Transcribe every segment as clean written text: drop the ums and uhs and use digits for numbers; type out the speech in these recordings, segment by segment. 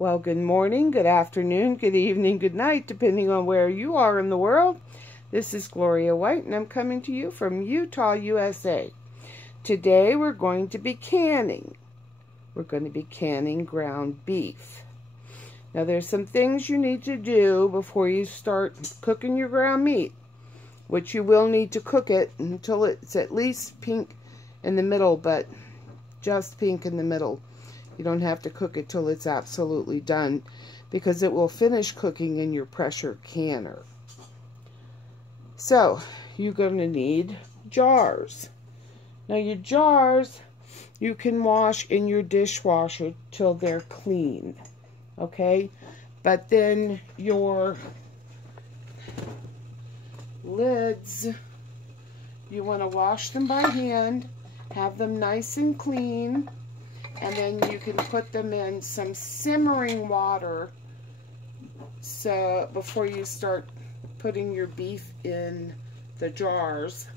Well, good morning, good afternoon, good evening, good night, depending on where you are in the world. This is Gloria White, and I'm coming to you from Utah, USA. Today, we're going to be canning. We're going to be canning ground beef. Now, there's some things you need to do before you start cooking your ground meat, which you will need to cook it until it's at least pink in the middle, but just pink in the middle. You don't have to cook it till it's absolutely done, because it will finish cooking in your pressure canner. So, you're going to need jars. Now, your jars, you can wash in your dishwasher till they're clean, okay? But then your lids, you want to wash them by hand, have them nice and clean, and then you can put them in some simmering water so before you start putting your beef in the jars.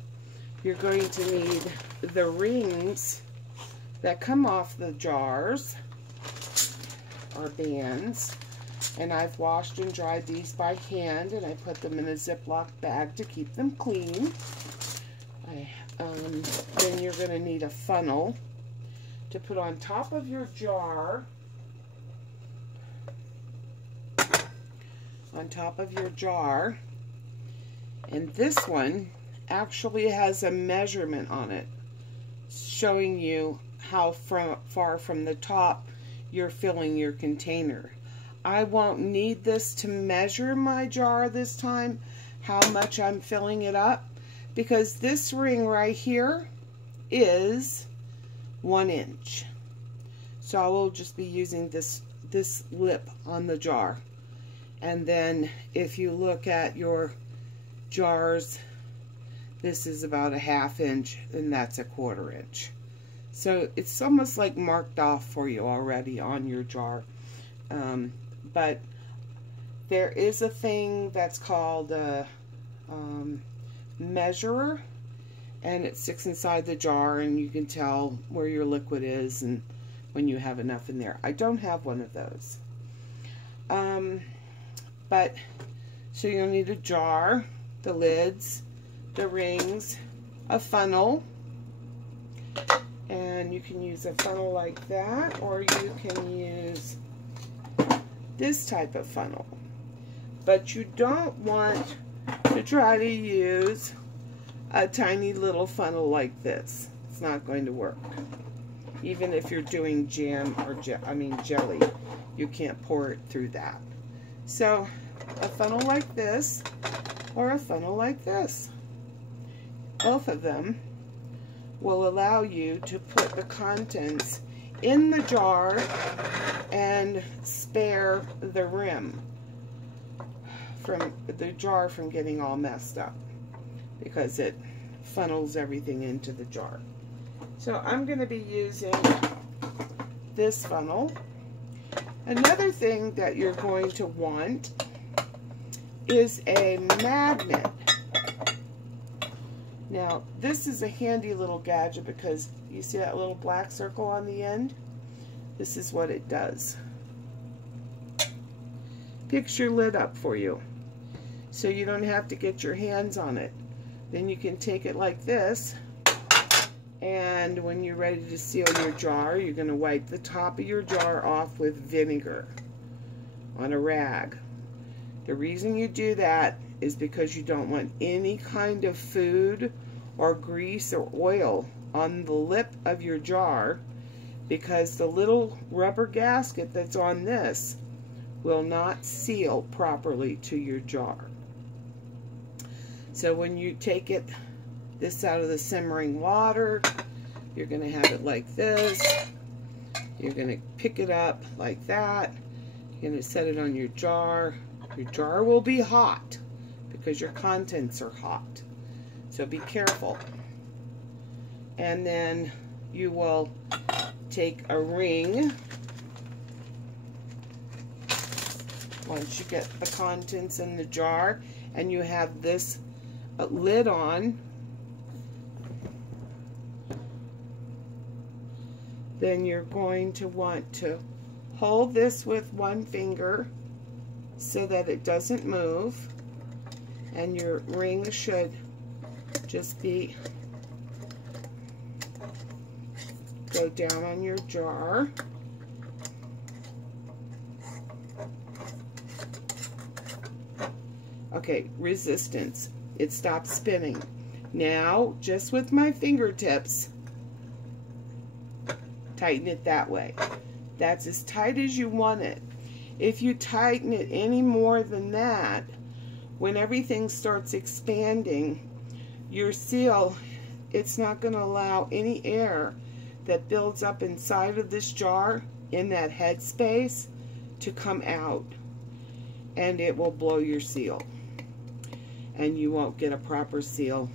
You're going to need the rings that come off the jars, or bands, and I've washed and dried these by hand, and I put them in a Ziploc bag to keep them clean. Then you're going to need a funnel to put on top of your jar, and this one actually has a measurement on it showing you how far from the top you're filling your container. I won't need this to measure my jar this time, how much I'm filling it up, because this ring right here is 1 inch. So I will just be using this lip on the jar. And then if you look at your jars, this is about a 1/2 inch, and that's a 1/4 inch. So it's almost like marked off for you already on your jar. But there is a thing that's called a measurer, and it sticks inside the jar, and you can tell where your liquid is and when you have enough in there. I don't have one of those. So you'll need a jar, the lids, the rings, a funnel, and you can use a funnel like that, or you can use this type of funnel. But you don't want to try to use a tiny little funnel like this. It's not going to work. Even if you're doing jam or jelly, you can't pour it through that. So a funnel like this or a funnel like this, both of them will allow you to put the contents in the jar and spare the rim from the jar from getting all messed up, because it funnels everything into the jar. So I'm going to be using this funnel. Another thing that you're going to want is a magnet. Now, this is a handy little gadget, because you see that little black circle on the end? This is what it does. Picks your lid up for you, so you don't have to get your hands on it. Then you can take it like this, and when you're ready to seal your jar, you're going to wipe the top of your jar off with vinegar on a rag. The reason you do that is because you don't want any kind of food or grease or oil on the lip of your jar, because the little rubber gasket that's on this will not seal properly to your jar. So when you take this out of the simmering water, you're going to have it like this. You're going to pick it up like that. You're going to set it on your jar. Your jar will be hot because your contents are hot. So be careful. And then you will take a ring. Once you get the contents in the jar and you have this lid on, then you're going to want to hold this with one finger so that it doesn't move, and your ring should just go down on your jar. Okay, resistance. It stopped spinning. Now, just with my fingertips, tighten it that way. That's as tight as you want it. If you tighten it any more than that, when everything starts expanding, your seal, it's not going to allow any air that builds up inside of this jar in that head space to come out, and it will blow your seal, and you won't get a proper seal,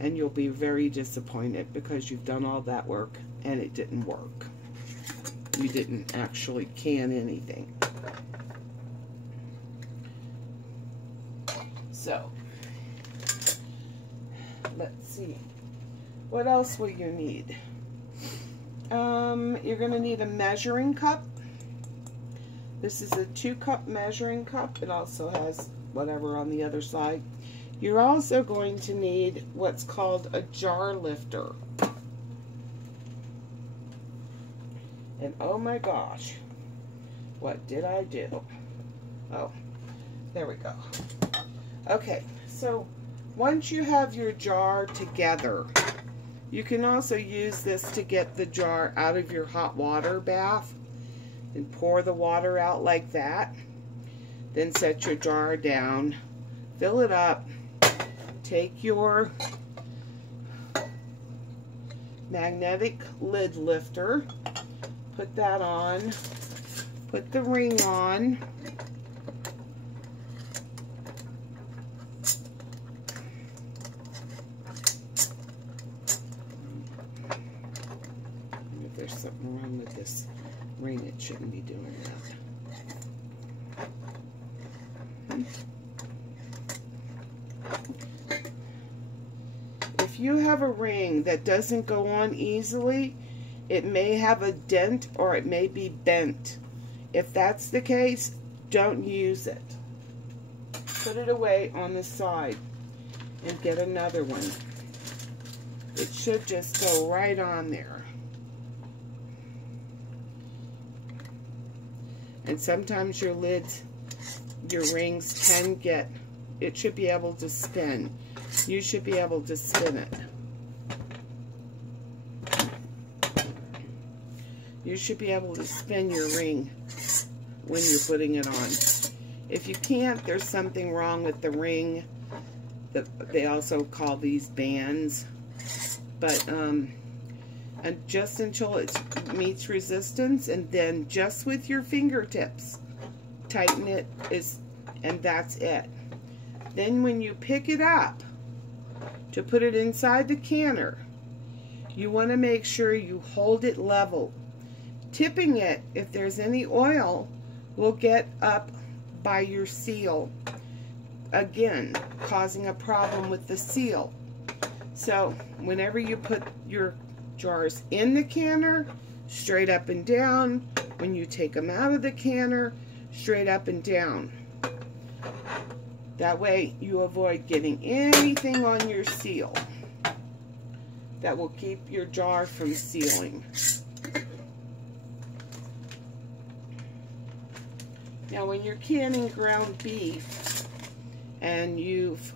and you'll be very disappointed because you've done all that work and it didn't work. You didn't actually can anything. So, let's see. What else will you need? You're going to need a measuring cup. This is a 2-cup measuring cup. It also has whatever on the other side. You're also going to need what's called a jar lifter. And oh my gosh, what did I do? Oh, there we go. Okay, so once you have your jar together, you can also use this to get the jar out of your hot water bath and pour the water out like that. Then set your jar down, fill it up, take your magnetic lid lifter, put that on, put the ring on, if there's something wrong with this ring, it shouldn't be doing that. If you have a ring that doesn't go on easily, it may have a dent or it may be bent. If that's the case, don't use it. Put it away on the side and get another one. It should just go right on there. And sometimes your lids, your rings can get, it should be able to spin. You should be able to spin it. You should be able to spin your ring when you're putting it on. If you can't, there's something wrong with the ring. They also call these bands. But and just until it meets resistance, and then just with your fingertips, tighten it, and that's it. Then when you pick it up to put it inside the canner, you want to make sure you hold it level. Tipping it, if there's any oil, will get up by your seal, again causing a problem with the seal. So whenever you put your jars in the canner, straight up and down. When you take them out of the canner, straight up and down. That way you avoid getting anything on your seal that will keep your jar from sealing. Now when you're canning ground beef and you've,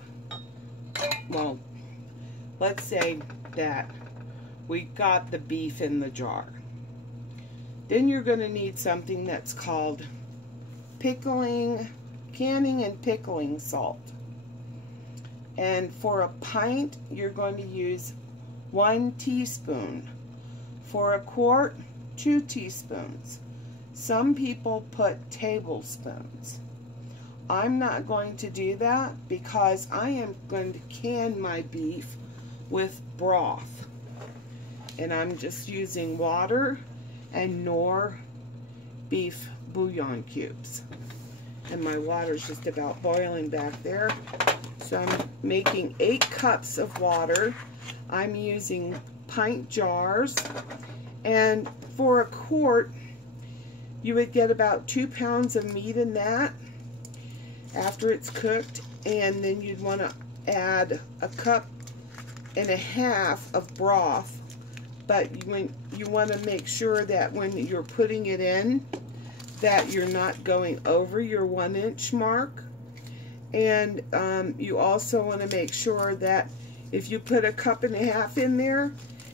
well, let's say that we got the beef in the jar. Then you're going to need something that's called canning and pickling salt. And for a pint, you're going to use 1 teaspoon. For a quart, 2 teaspoons. Some people put tablespoons. I'm not going to do that because I am going to can my beef with broth. And I'm just using water and Knorr beef bouillon cubes. And my water's just about boiling back there. So I'm making 8 cups of water. I'm using pint jars. And for a quart, You would get about 2 pounds of meat in that after it's cooked, and then you'd want to add 1.5 cups of broth. But you want to make sure that when you're putting it in, that you're not going over your 1-inch mark. And you also want to make sure that if you put 1.5 cups in there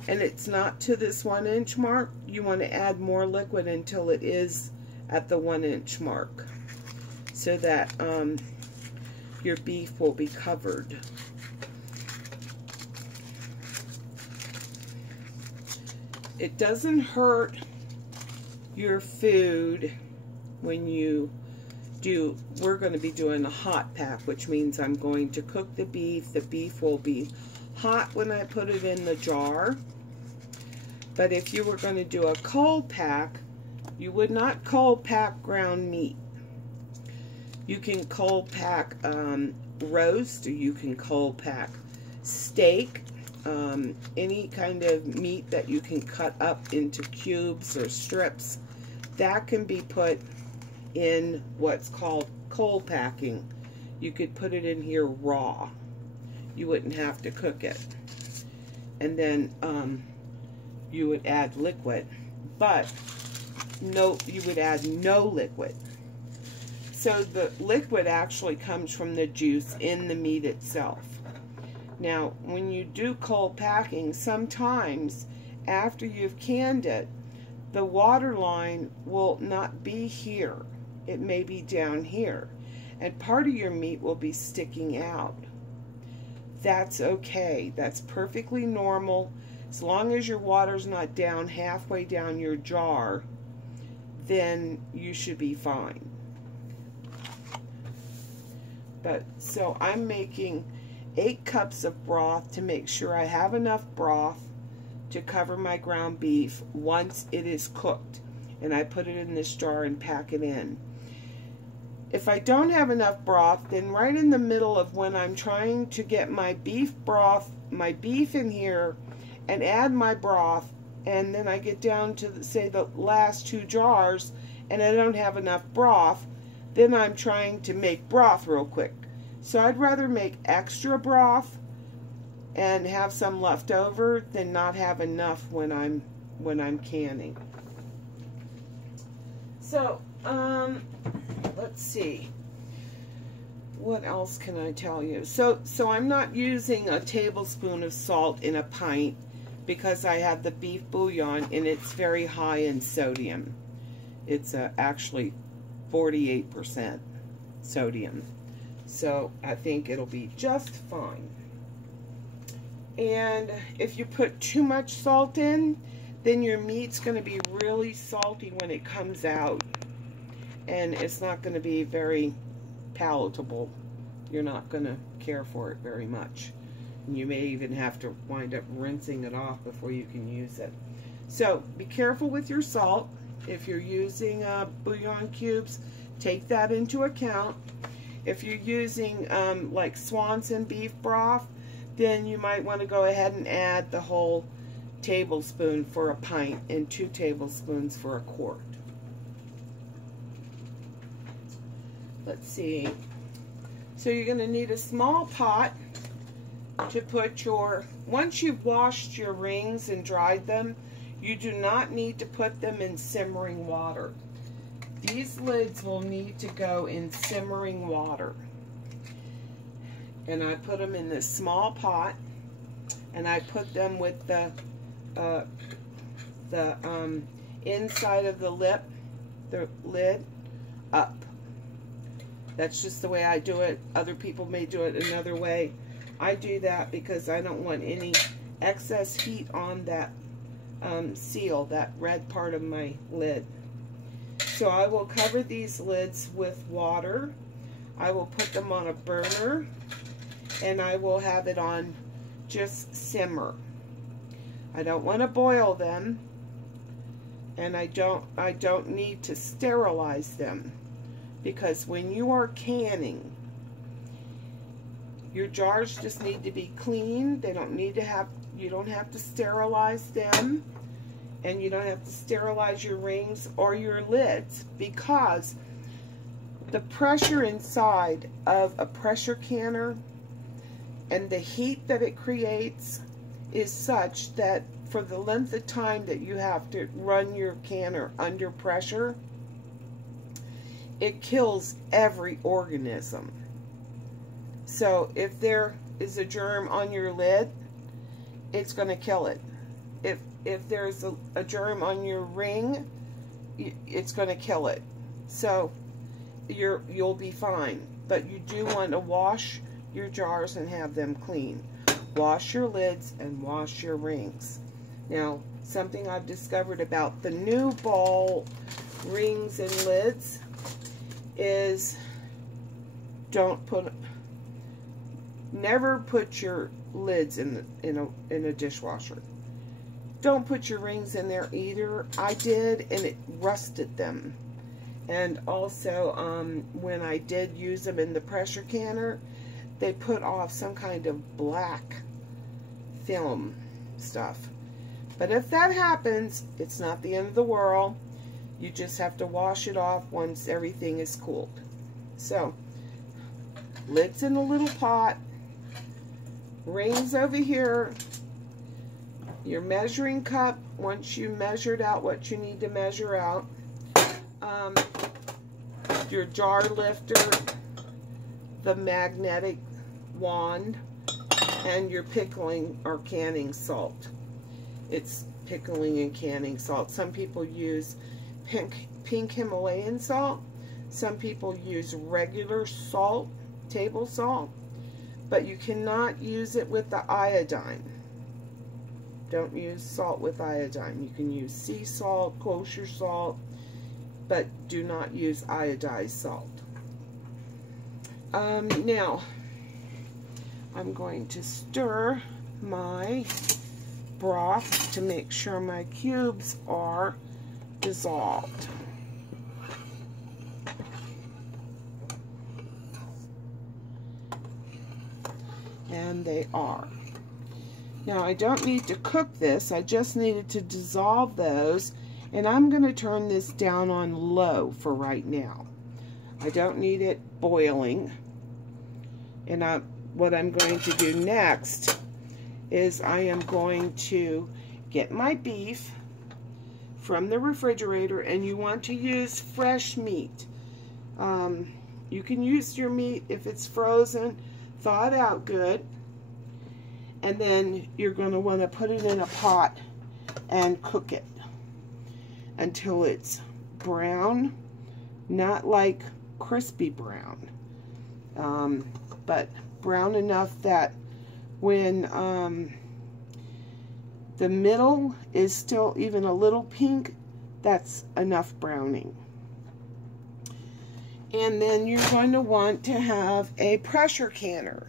and it's not to this 1-inch mark, you want to add more liquid until it is at the 1-inch mark, so that your beef will be covered. It doesn't hurt your food when you do. We're going to be doing a hot pack, which means I'm going to cook the beef. The beef will be hot when I put it in the jar. But if you were going to do a cold pack, you would not cold pack ground meat. You can cold pack roast, or you can cold pack steak, any kind of meat that you can cut up into cubes or strips. That can be put in what's called cold packing. You could put it in here raw. You wouldn't have to cook it. And then you would add liquid, but you would add no liquid. So the liquid actually comes from the juice in the meat itself. Now, when you do cold packing, sometimes after you've canned it, the water line will not be here. It may be down here, and part of your meat will be sticking out. That's okay. That's perfectly normal. As long as your water's not down halfway down your jar, then you should be fine. But so I'm making 8 cups of broth to make sure I have enough broth to cover my ground beef once it is cooked, and I put it in this jar and pack it in. If I don't have enough broth, then right in the middle of when I'm trying to get my beef broth, my beef in here, and add my broth, and then I get down to, say, the last 2 jars, and I don't have enough broth, then I'm trying to make broth real quick. So I'd rather make extra broth and have some left over than not have enough when I'm canning. So, let's see. What else can I tell you? So I'm not using a tablespoon of salt in a pint because I have the beef bouillon and it's very high in sodium. It's actually 48% sodium. So I think it'll be just fine. And if you put too much salt in, then your meat's going to be really salty when it comes out. And it's not going to be very palatable. You're not going to care for it very much. And you may even have to wind up rinsing it off before you can use it. So be careful with your salt. If you're using bouillon cubes, take that into account. If you're using like Swanson beef broth, then you might want to go ahead and add the whole tablespoon for a pint and 2 tablespoons for a quart. Let's see. So you're going to need a small pot to put your, once you've washed your rings and dried them, you do not need to put them in simmering water. These lids will need to go in simmering water. And I put them in this small pot, and I put them with the inside of the lid up. That's just the way I do it. Other people may do it another way. I do that because I don't want any excess heat on that seal, that red part of my lid. So I will cover these lids with water. I will put them on a burner, and I will have it on just simmer. I don't want to boil them, and I don't need to sterilize them, because when you are canning, your jars just need to be clean. They don't need to have, you don't have to sterilize them. and you don't have to sterilize your rings or your lids, because the pressure inside of a pressure canner and the heat that it creates is such that for the length of time that you have to run your canner under pressure, it kills every organism. So if there is a germ on your lid, it's going to kill it. If there's a germ on your ring, it's going to kill it. So you'll be fine. But you do want to wash your jars and have them clean. Wash your lids and wash your rings. Now, something I've discovered about the new ball rings and lids is never put your lids in a dishwasher. Don't put your rings in there either. I did, and it rusted them. And also, when I did use them in the pressure canner, they put off some kind of black film stuff. But if that happens, it's not the end of the world. You just have to wash it off once everything is cooled. So, lids in a little pot, rings over here, your measuring cup once you measured out what you need to measure out, your jar lifter, the magnetic wand, and your pickling or canning salt. It's pickling and canning salt. Some people use pink Himalayan salt. Some people use regular salt, table salt, but you cannot use it with the iodine. Don't use salt with iodine. You can use sea salt, kosher salt, but do not use iodized salt. Now, I'm going to stir my broth to make sure my cubes are dissolved. And they are. Now, I don't need to cook this. I just needed to dissolve those. And I'm going to turn this down on low for right now. I don't need it boiling. And what I'm going to do next is I am going to get my beef from the refrigerator, and you want to use fresh meat. You can use your meat if it's frozen, thaw it out good, and then you're going to want to put it in a pot and cook it until it's brown, not like crispy brown, but brown enough that when the middle is still even a little pink, that's enough browning. And then you're going to want to have a pressure canner.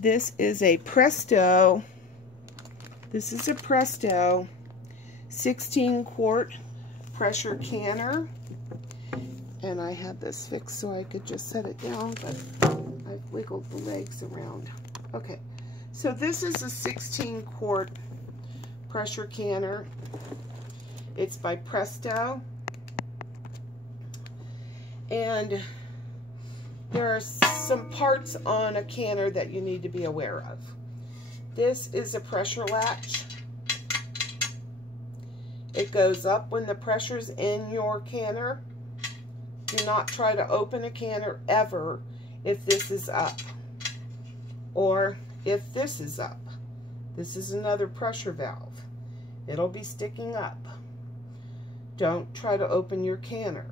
This is a Presto. This is a Presto 16-quart pressure canner. And I had this fixed so I could just set it down, but I've wiggled the legs around. Okay, so this is a 16-quart pressure canner. It's by Presto. And there are some parts on a canner that you need to be aware of. This is a pressure latch. It goes up when the pressure's in your canner. Do not try to open a canner ever if this is up, or if this is up. This is another pressure valve. It'll be sticking up. Don't try to open your canner.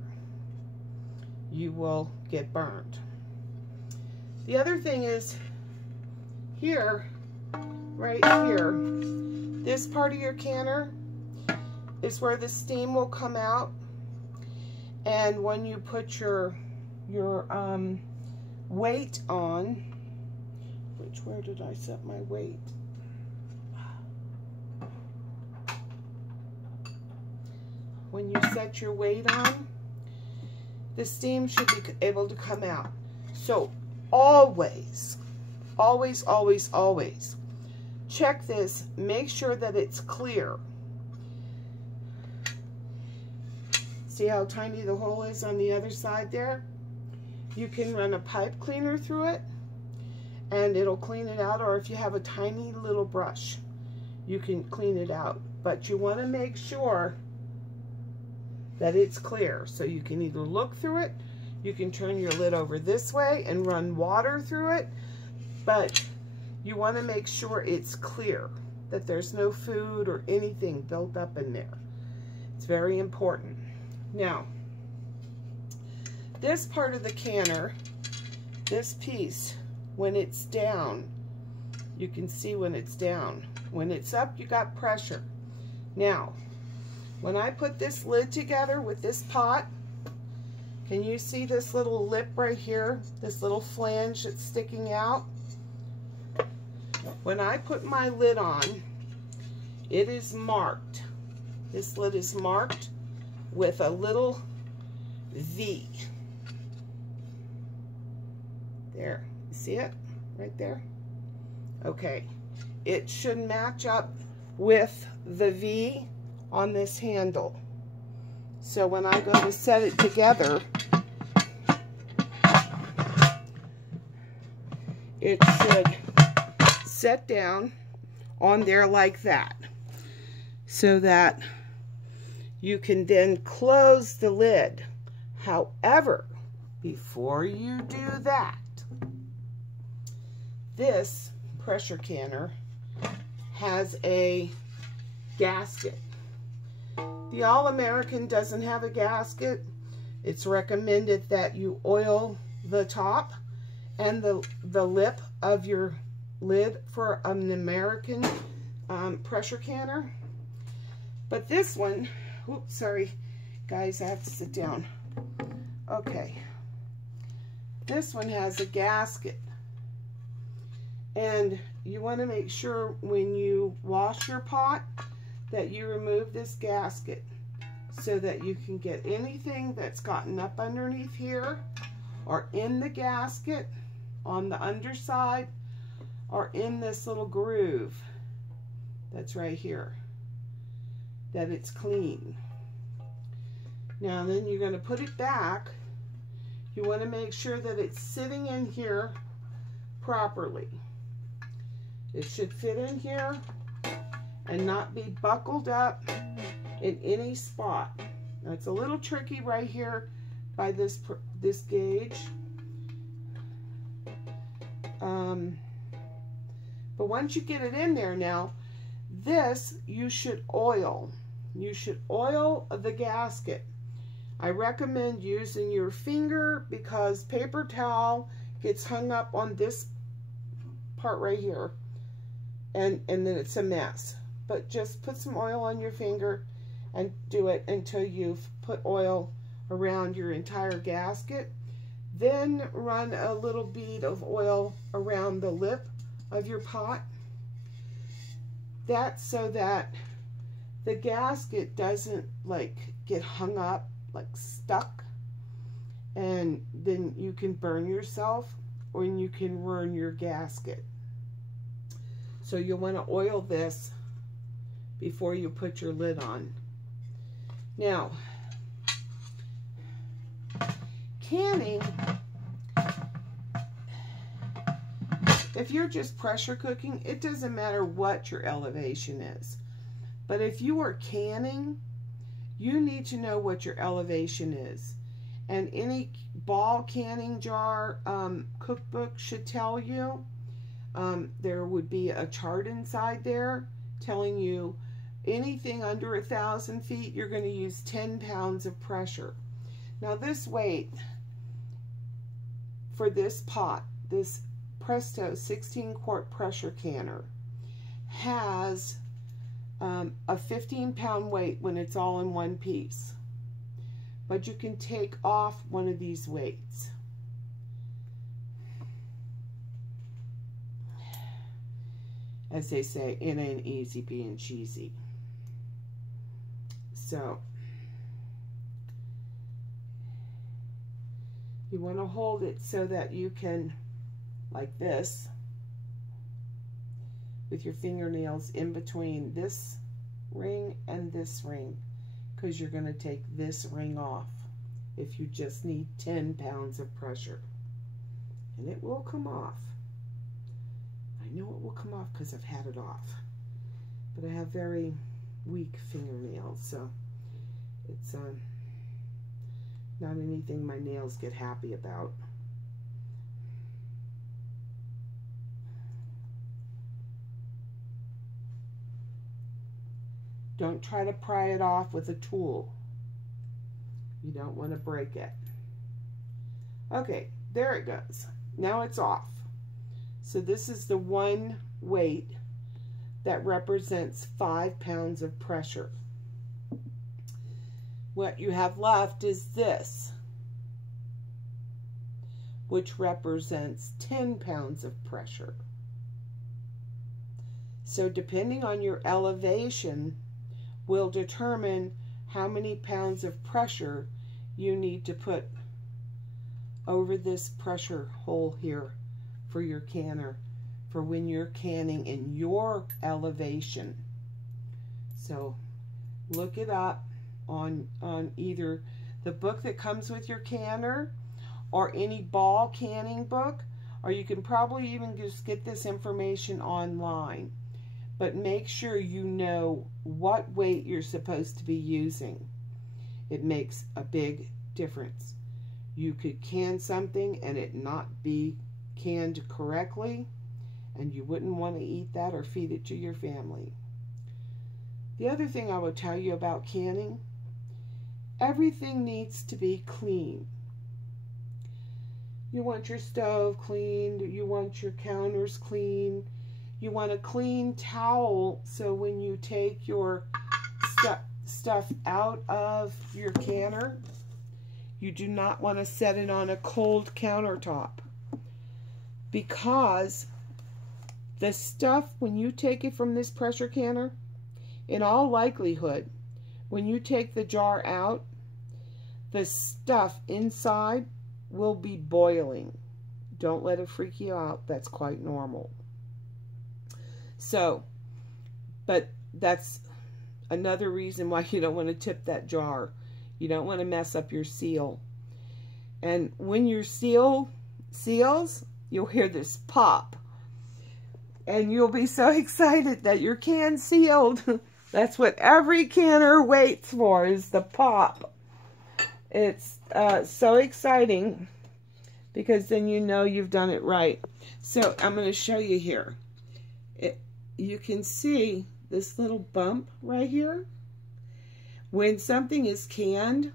You will get burned. The other thing is here, right here, this part of your canner is where the steam will come out. And when you put your weight on, where did I set my weight? When you set your weight on, the steam should be able to come out. So always, always, always, always check this. Make sure that it's clear. See how tiny the hole is on the other side there? You can run a pipe cleaner through it and it'll clean it out, or if you have a tiny little brush, you can clean it out. But you want to make sure that it's clear. So you can either look through it, you can turn your lid over this way and run water through it, but you want to make sure it's clear, that there's no food or anything built up in there. It's very important. Now, this part of the canner, this piece, when it's down, you can see when it's down. When it's up, you got pressure. Now, when I put this lid together with this pot, can you see this little lip right here? This little flange that's sticking out? When I put my lid on, it is marked. This lid is marked with a little V. There, you see it right there? Okay, it should match up with the V on this handle. So when I go to set it together, it should set down on there like that, so that you can then close the lid. However, before you do that, this pressure canner has a gasket. The All-American doesn't have a gasket. It's recommended that you oil the top and the lip of your lid for an American pressure canner. But this one, oops, sorry guys, I have to sit down. Okay, this one has a gasket, and you want to make sure when you wash your pot that you remove this gasket so that you can get anything that's gotten up underneath here or in the gasket on the underside or in this little groove that's right here, that it's clean. Now then you're going to put it back. You want to make sure that it's sitting in here properly. It should fit in here and not be buckled up in any spot. Now it's a little tricky right here by this gauge. But once you get it in there now, this you should oil. You should oil the gasket. I recommend using your finger because paper towel gets hung up on this part right here, and then it's a mess. But just put some oil on your finger and do it until you've put oil around your entire gasket. Then run a little bead of oil around the lip of your pot. That's so that the gasket doesn't like get hung up, like stuck, and then you can burn yourself or you can ruin your gasket. So you'll want to oil this before you put your lid on. Now, canning, if you're just pressure cooking, it doesn't matter what your elevation is. But if you are canning, you need to know what your elevation is. And any ball canning jar cookbook should tell you. There would be a chart inside there telling you anything under 1,000 feet, you're going to use 10 pounds of pressure. Now this weight for this pot, this Presto 16-quart pressure canner, has a 15-pound weight when it's all in one piece. But you can take off one of these weights. As they say, it ain't easy being cheesy. So, you want to hold it so that you can, like this, with your fingernails in between this ring and this ring, because you're going to take this ring off if you just need 10 pounds of pressure. And it will come off. I know it will come off because I've had it off. But I have very weak fingernails, so it's not anything my nails get happy about. Don't try to pry it off with a tool. You don't want to break it. Okay, there it goes. Now it's off. So this is the one weight that represents 5 pounds of pressure. What you have left is this, which represents 10 pounds of pressure. So depending on your elevation will determine how many pounds of pressure you need to put over this pressure hole here for your canner for when you're canning in your elevation. So look it up on either the book that comes with your canner or any ball canning book, or you can probably even just get this information online. But make sure you know what weight you're supposed to be using. It makes a big difference. You could can something and it not be canned correctly, and you wouldn't want to eat that or feed it to your family. The other thing I will tell you about canning, everything needs to be clean. You want your stove cleaned, you want your counters clean, you want a clean towel so when you take your stuff out of your canner, you do not want to set it on a cold countertop, because the stuff, when you take it from this pressure canner, in all likelihood, when you take the jar out, the stuff inside will be boiling. Don't let it freak you out. That's quite normal. So, but that's another reason why you don't want to tip that jar. You don't want to mess up your seal. And when your seal seals, you'll hear this pop. And you'll be so excited that your can's sealed. That's what every canner waits for, is the pop. It's so exciting, because then you know you've done it right. So I'm going to show you here. You can see this little bump right here. When something is canned,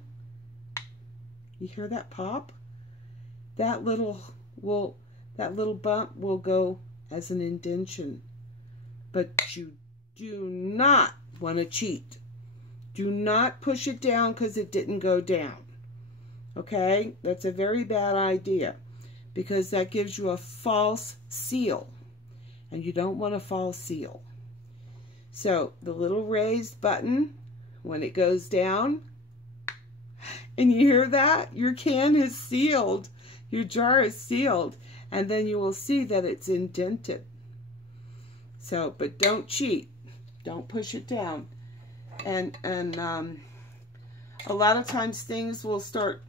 you hear that pop? That little bump will go as an indentation. But you do not want to cheat. Do not push it down because it didn't go down. Okay? That's a very bad idea, because that gives you a false seal. And you don't want a false seal. So the little raised button, when it goes down, and you hear that, your can is sealed. Your jar is sealed. And then you will see that it's indented. So, but don't cheat. Don't push it down. And a lot of times things will start,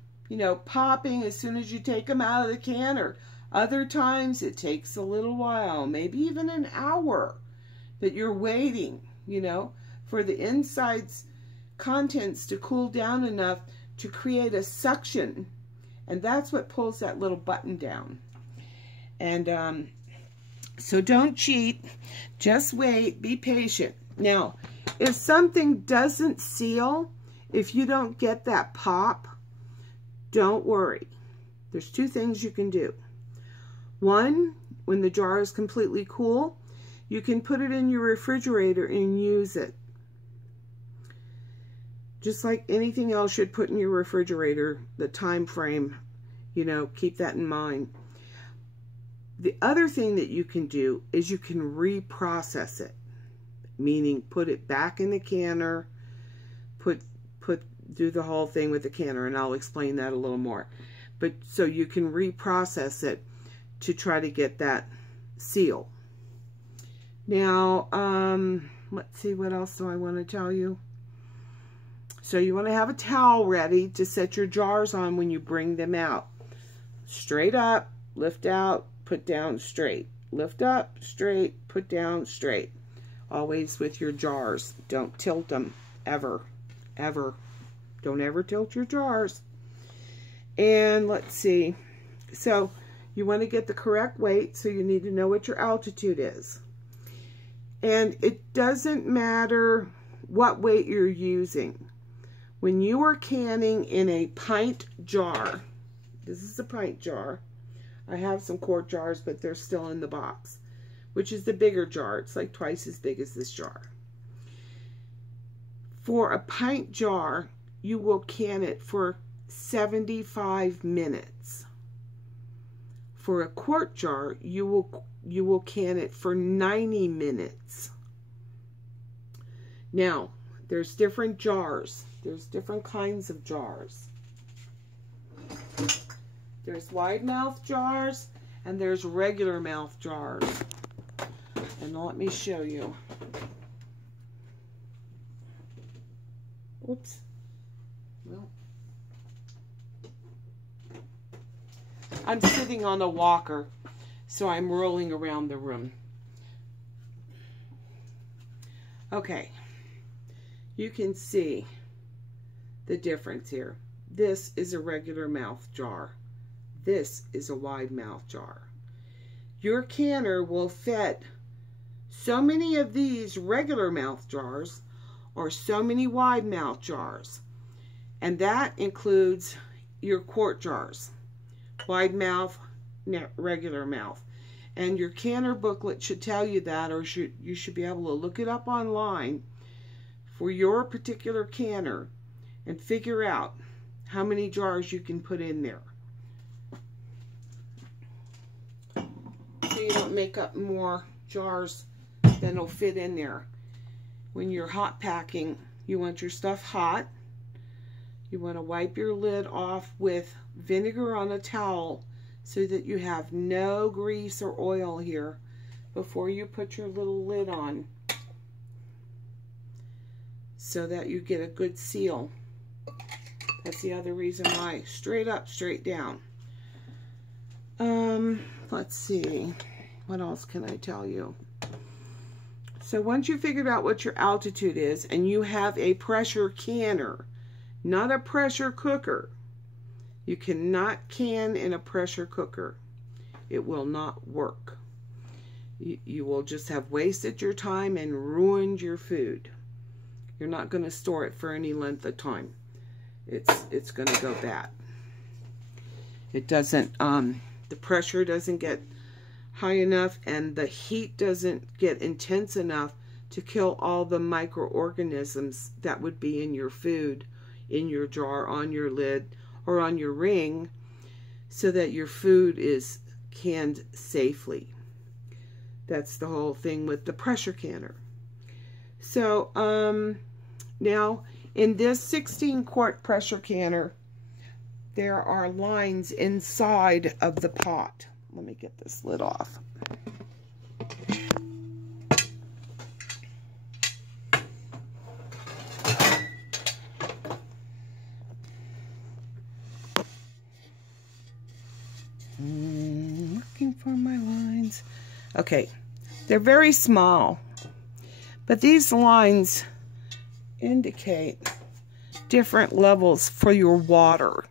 popping as soon as you take them out of the canner. Other times it takes a little while, maybe even an hour, that you're waiting, for the inside's contents to cool down enough to create a suction. And that's what pulls that little button down. And so don't cheat. Just wait. Be patient. Now, if something doesn't seal, if you don't get that pop, don't worry. There's two things you can do. One, when the jar is completely cool, you can put it in your refrigerator and use it. Just like anything else you'd put in your refrigerator, the time frame, keep that in mind. The other thing that you can do is you can reprocess it, meaning put it back in the canner, do the whole thing with the canner, and I'll explain that a little more. But so you can reprocess it to try to get that seal. Now, let's see, what else do I want to tell you? So you want to have a towel ready to set your jars on when you bring them out. Straight up, lift out, put down, straight. Lift up, straight, put down, straight. Always with your jars. Don't tilt them, ever, ever. Don't ever tilt your jars. And let's see. So you want to get the correct weight, so you need to know what your altitude is. And it doesn't matter what weight you're using. When you are canning in a pint jar, this is a pint jar. I have some quart jars, but they're still in the box, which is the bigger jar. It's like twice as big as this jar. For a pint jar, you will can it for 75 minutes. For a quart jar, you will can it for 90 minutes. Now, there's different jars. There's different kinds of jars. There's wide mouth jars and there's regular mouth jars. And let me show you. Oops. Well, I'm sitting on a walker, so I'm rolling around the room. Okay. You can see the difference here. This is a regular mouth jar. This is a wide mouth jar. Your canner will fit so many of these regular mouth jars or so many wide mouth jars. And that includes your quart jars. Wide mouth, regular mouth. And your canner booklet should tell you that, or you should be able to look it up online for your particular canner and figure out how many jars you can put in there. So you don't make up more jars than will fit in there. When you're hot packing, you want your stuff hot. You want to wipe your lid off with vinegar on a towel so that you have no grease or oil here before you put your little lid on, so that you get a good seal. That's the other reason why. Straight up, straight down. Let's see. What else can I tell you? So once you figured out what your altitude is and you have a pressure canner, not a pressure cooker. You cannot can in a pressure cooker. It will not work. You will just have wasted your time and ruined your food. You're not going to store it for any length of time. It's going to go bad. It doesn't, the pressure doesn't get high enough and the heat doesn't get intense enough to kill all the microorganisms that would be in your food, in your jar, on your lid, or on your ring, so that your food is canned safely. That's the whole thing with the pressure canner. So, now, in this 16-quart pressure canner, there are lines inside of the pot. Let me get this lid off. Looking for my lines. Okay, they're very small, but these lines indicate different levels for your water.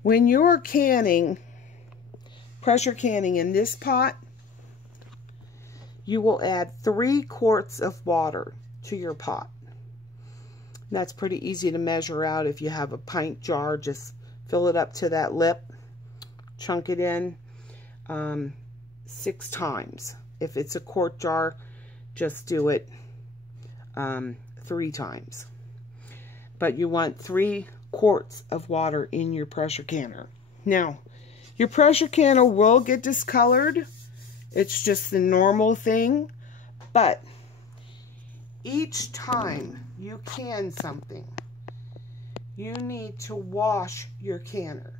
When you're canning, pressure canning in this pot, you will add 3 quarts of water to your pot. And that's pretty easy to measure out. If you have a pint jar, just fill it up to that lip, chunk it in 6 times. If it's a quart jar, just do it 3 times. But you want 3 quarts of water in your pressure canner. Now, your pressure canner will get discolored. It's just the normal thing. But each time you can something, you need to wash your canner.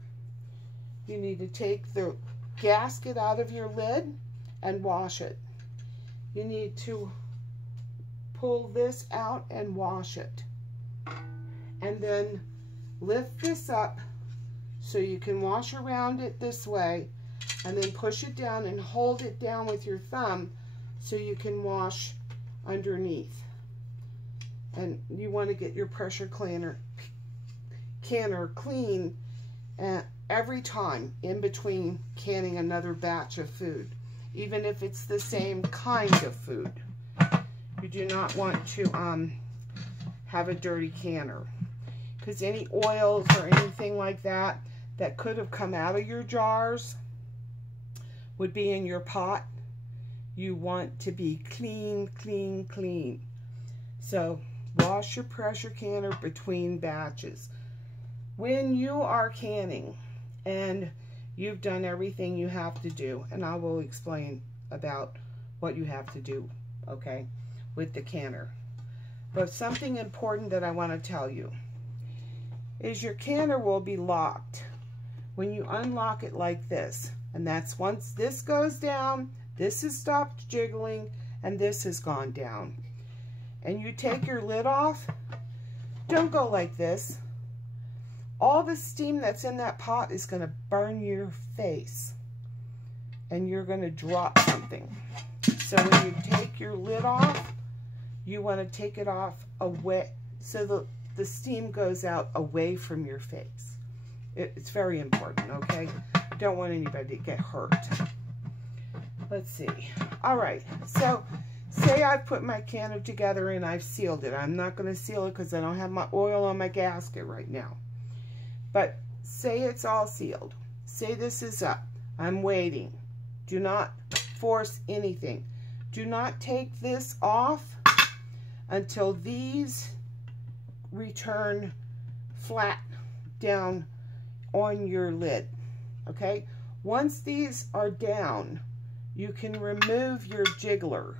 You need to take the gasket out of your lid and wash it. You need to pull this out and wash it. and then lift this up so you can wash around it this way, and then push it down and hold it down with your thumb so you can wash underneath. And you want to get your pressure canner clean every time in between canning another batch of food, even if it's the same kind of food. You do not want to have a dirty canner, because any oils or anything like that that could have come out of your jars would be in your pot. You want to be clean, clean, clean. So wash your pressure canner between batches. When you are canning and you've done everything you have to do, and I will explain about what you have to do, okay, with the canner. But something important that I want to tell you is your canner will be locked when you unlock it like this. And that's once this goes down, this has stopped jiggling, and this has gone down. And you take your lid off, don't go like this. All the steam that's in that pot is going to burn your face, and you're going to drop something. So when you take your lid off, you want to take it off away so the steam goes out away from your face. It's very important, okay? I don't want anybody to get hurt. Let's see. All right, so say I've put my canner together and I've sealed it. I'm not going to seal it because I don't have my oil on my gasket right now. But say it's all sealed. Say this is up. I'm waiting. Do not force anything. Do not take this off until these return flat down on your lid. Okay? Once these are down, you can remove your jiggler.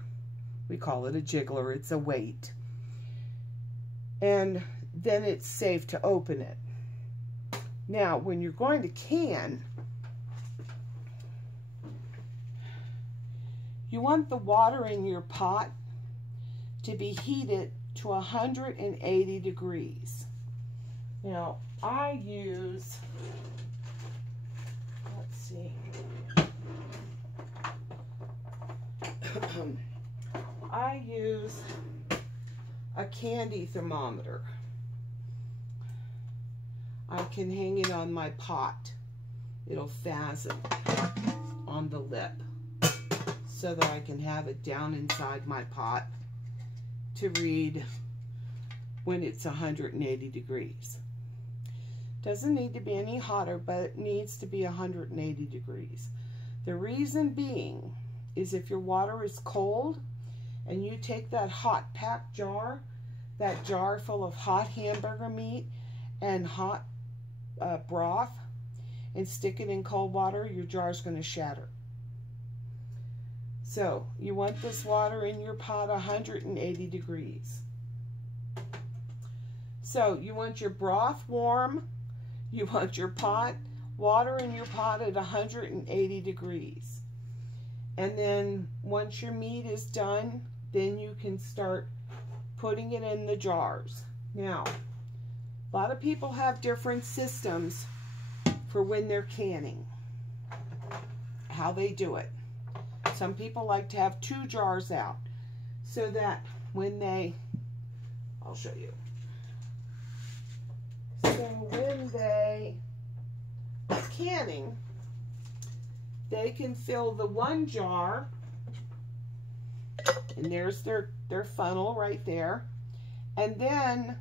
We call it a jiggler. It's a weight. And then it's safe to open it. Now, when you're going to can, you want the water in your pot to be heated to 180 degrees. Now, I use, let's see, I use a candy thermometer. I can hang it on my pot. It'll fasten on the lip so that I can have it down inside my pot to read when it's 180 degrees. Doesn't need to be any hotter, but it needs to be 180 degrees. The reason being is if your water is cold and you take that hot pack jar, that jar full of hot hamburger meat and hot broth, and stick it in cold water, your jar is going to shatter. So you want this water in your pot 180 degrees. So you want your broth warm, you want your water in your pot at 180 degrees. And then once your meat is done, then you can start putting it in the jars. Now, a lot of people have different systems for when they're canning, how they do it. Some people like to have 2 jars out so that when I'll show you. So when they are canning, they can fill the 1 jar, and there's their funnel right there, and then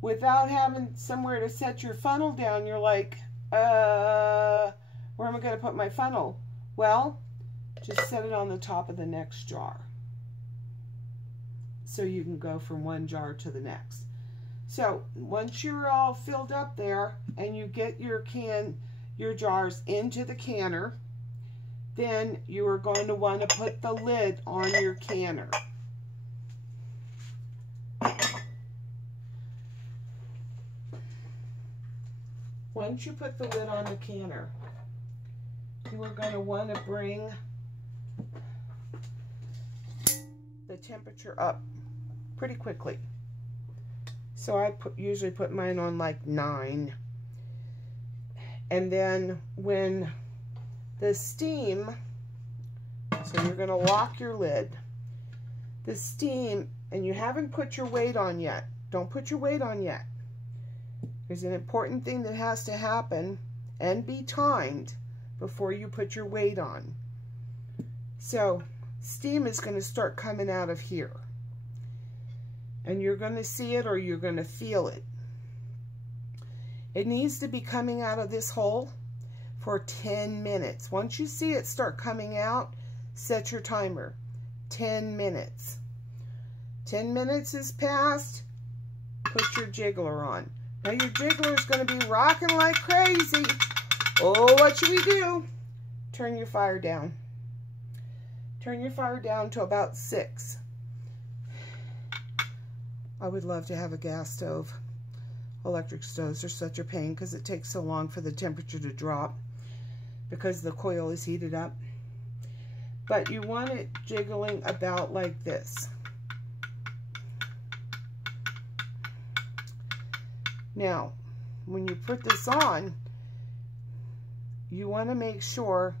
without having somewhere to set your funnel down, you're like, where am I going to put my funnel? Well, just set it on the top of the next jar so you can go from one jar to the next. So once you're all filled up there and you get your jars into the canner, then you are going to want to put the lid on your canner. Once you put the lid on the canner, you are going to want to bring the temperature up pretty quickly. So I usually put mine on like 9. And then when the steam, so you're going to lock your lid. The steam, and you haven't put your weight on yet. Don't put your weight on yet. There's an important thing that has to happen and be timed before you put your weight on. So steam is going to start coming out of here. And you're going to see it or you're going to feel it. It needs to be coming out of this hole for 10 minutes. Once you see it start coming out, set your timer. 10 minutes. 10 minutes is passed, put your jiggler on. Now your jiggler is going to be rocking like crazy. Oh, what should we do? Turn your fire down. Turn your fire down to about 6. I would love to have a gas stove. Electric stoves are such a pain because it takes so long for the temperature to drop because the coil is heated up. But you want it jiggling about like this. Now, when you put this on, you want to make sure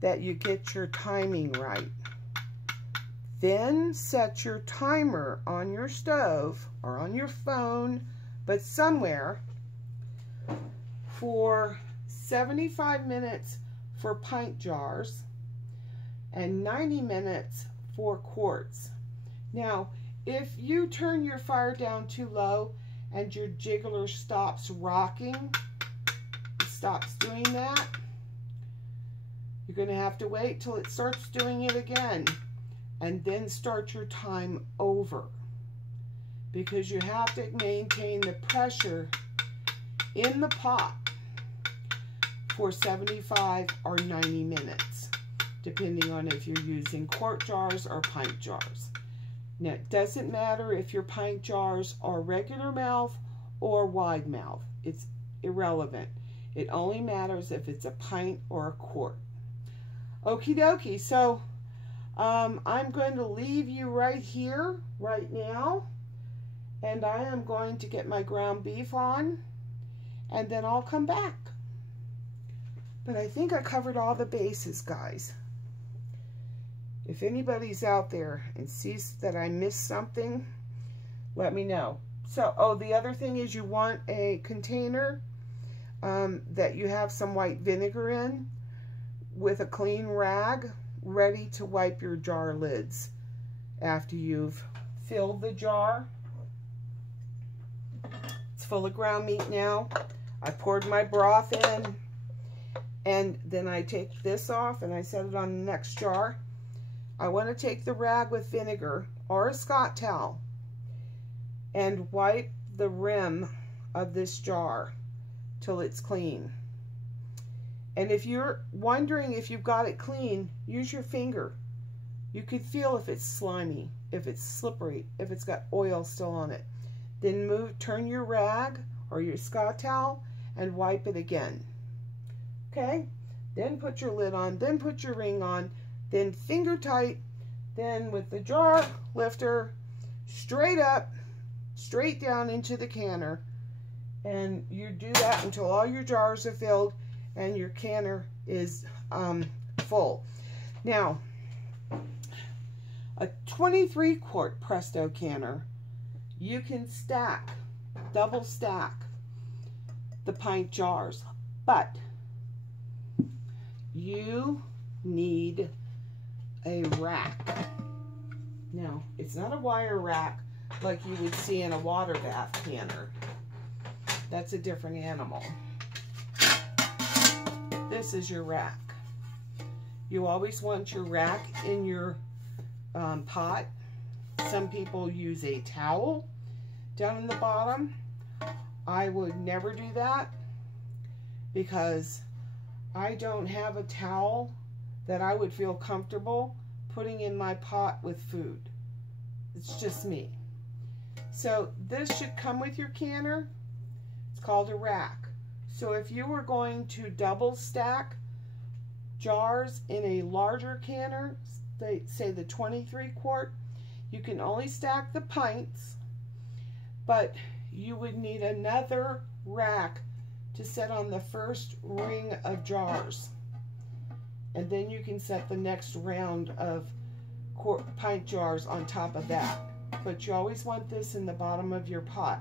that you get your timing right. Then set your timer on your stove or on your phone, but somewhere, for 75 minutes for pint jars and 90 minutes for quarts. Now, if you turn your fire down too low and your jiggler stops rocking, it stops doing that, you're going to have to wait till it starts doing it again and then start your time over, because you have to maintain the pressure in the pot for 75 or 90 minutes, depending on if you're using quart jars or pint jars. Now, it doesn't matter if your pint jars are regular mouth or wide mouth. It's irrelevant. It only matters if it's a pint or a quart. Okie dokie. So I'm going to leave you right here, right now. And I am going to get my ground beef on. And then I'll come back. But I think I covered all the bases, guys. If anybody's out there and sees that I missed something, let me know. So, oh, the other thing is you want a container that you have some white vinegar in with a clean rag ready to wipe your jar lids after you've filled the jar. It's full of ground meat now. I poured my broth in, and then I take this off and I set it on the next jar. I want to take the rag with vinegar or a Scott towel and wipe the rim of this jar till it's clean. And if you're wondering if you've got it clean, use your finger. You could feel if it's slimy, if it's slippery, if it's got oil still on it. Then turn your rag or your Scott towel and wipe it again. Okay? Then put your lid on, then put your ring on, then finger tight, then with the jar lifter, straight up, straight down into the canner. And you do that until all your jars are filled and your canner is full. Now, a 23 quart Presto canner, you can stack, double stack the pint jars, but you need a rack. Now, it's not a wire rack like you would see in a water bath canner. That's a different animal. This is your rack. You always want your rack in your pot. Some people use a towel down in the bottom. I would never do that because I don't have a towel that I would feel comfortable putting in my pot with food. It's just me. So this should come with your canner. It's called a rack. So if you were going to double stack jars in a larger canner, say the 23 quart, you can only stack the pints, but you would need another rack to set on the first ring of jars. And then you can set the next round of pint jars on top of that. But you always want this in the bottom of your pot.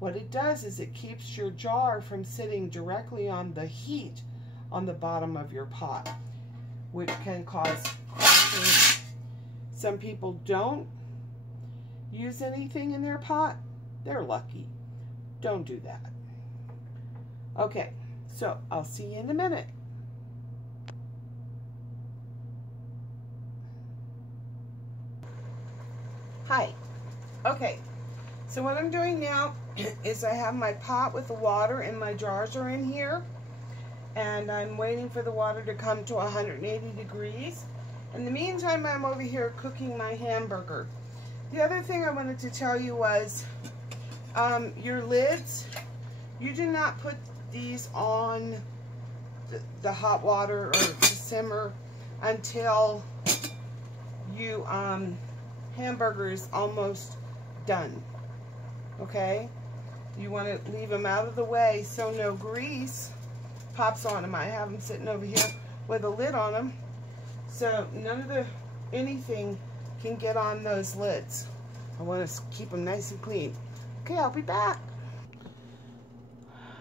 What it does is it keeps your jar from sitting directly on the heat on the bottom of your pot, which can cause cracking. Some people don't use anything in their pot. They're lucky. Don't do that. Okay, so I'll see you in a minute. Hi. Okay, so what I'm doing now is I have my pot with the water and my jars are in here, and I'm waiting for the water to come to 180 degrees. In the meantime, I'm over here cooking my hamburger. The other thing I wanted to tell you was your lids, you do not put these on the hot water or to simmer until you hamburger is almost done. Okay, you want to leave them out of the way so no grease pops on them. I have them sitting over here with a lid on them, so none of anything can get on those lids. I want to keep them nice and clean. Okay, I'll be back.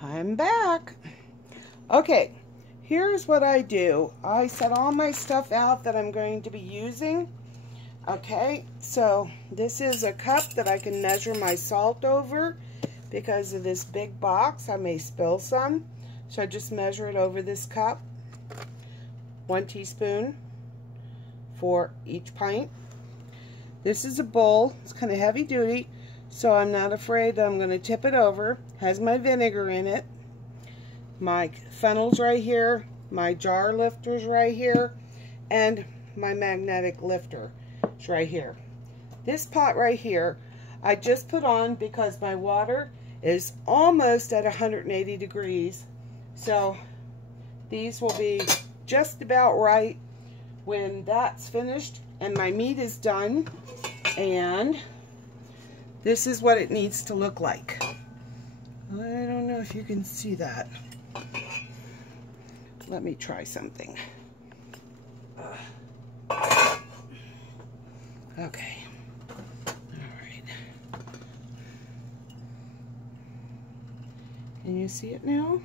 I'm back. Okay, here's what I do. I set all my stuff out that I'm going to be using. Okay, so this is a cup that I can measure my salt over. Because of this big box, I may spill some. So I just measure it over this cup. 1 teaspoon for each pint. This is a bowl. It's kind of heavy duty, so I'm not afraid that I'm going to tip it over. Has my vinegar in it. My funnel's right here. My jar lifter's right here. And my magnetic lifter is right here. This pot right here, I just put on because my water is almost at 180 degrees. So these will be just about right when that's finished and my meat is done. And this is what it needs to look like. I don't know if you can see that. Let me try something. Okay. All right. Can you see it now?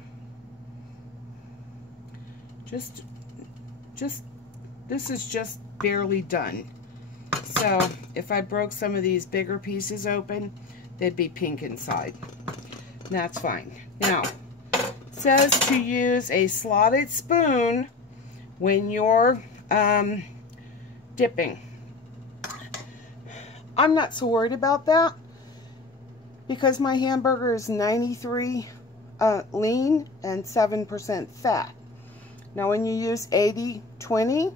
This is just barely done. So if I broke some of these bigger pieces open, they'd be pink inside. That's fine. Now, it says to use a slotted spoon when you're dipping. I'm not so worried about that because my hamburger is 93 lean and 7% fat. Now when you use 80-20,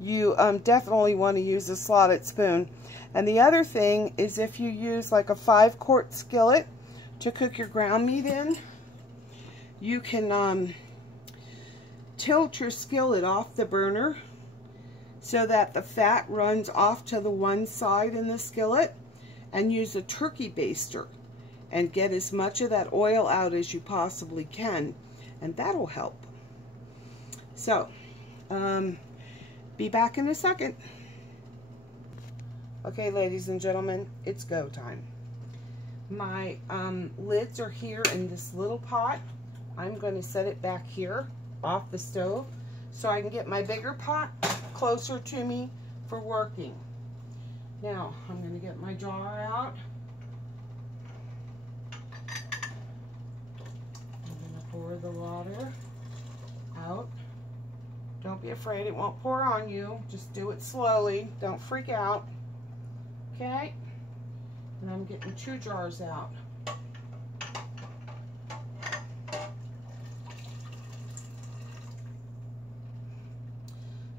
you definitely want to use a slotted spoon. And the other thing is if you use like a 5-quart skillet to cook your ground meat in, you can tilt your skillet off the burner so that the fat runs off to the one side in the skillet, and use a turkey baster and get as much of that oil out as you possibly can, and that'll help. So, be back in a second. Okay, ladies and gentlemen, it's go time. My lids are here in this little pot. I'm going to set it back here off the stove so I can get my bigger pot closer to me for working. Now, I'm going to get my jar out. I'm going to pour the water out. Don't be afraid, it won't pour on you. Just do it slowly. Don't freak out. Okay? And I'm getting 2 jars out.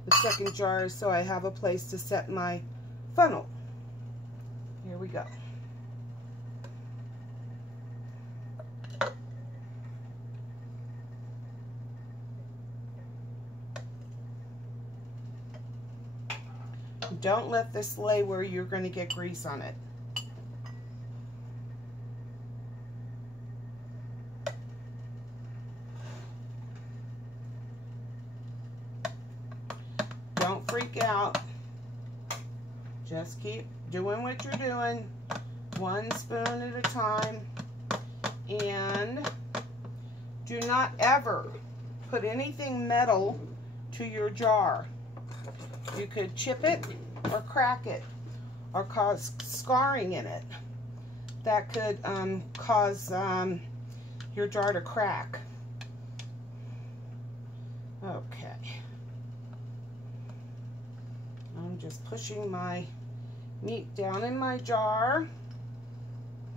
The second jar is so I have a place to set my funnel. Here we go. Don't let this lay where you're going to get grease on it. don't freak out. Just keep doing what you're doing, 1 spoon at a time. And do not ever put anything metal to your jar. You could chip it or crack it or cause scarring in it. That could cause your jar to crack. Okay. I'm just pushing my meat down in my jar,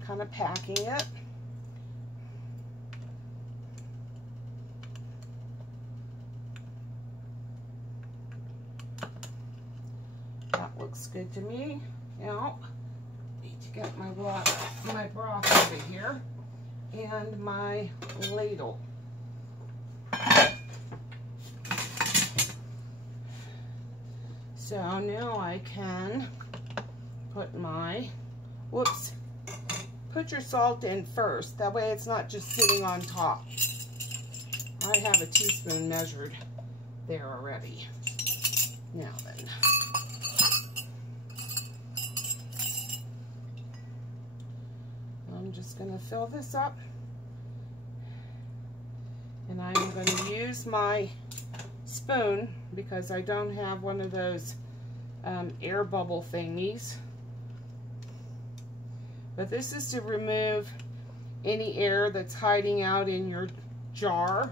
kind of packing it. That looks good to me. Now, I need to get my broth over here and my ladle. So now I can put my, whoops, put your salt in first. That way it's not just sitting on top. I have a teaspoon measured there already. Now then. I'm just going to fill this up. And I'm going to use my spoon because I don't have one of those air bubble thingies. But this is to remove any air that's hiding out in your jar.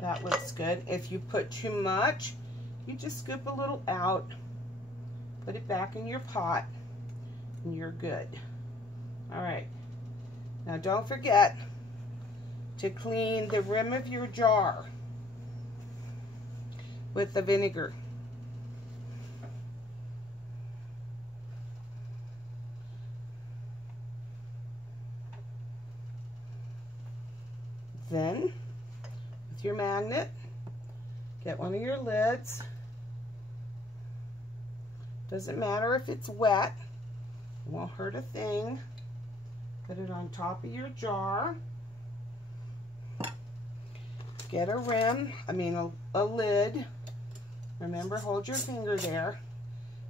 That looks good. If you put too much, you just scoop a little out, put it back in your pot, and you're good. All right. Now don't forget to clean the rim of your jar with the vinegar. Then, with your magnet, get one of your lids. Doesn't matter if it's wet, it won't hurt a thing. Put it on top of your jar. Get a rim, a lid. Remember, hold your finger there.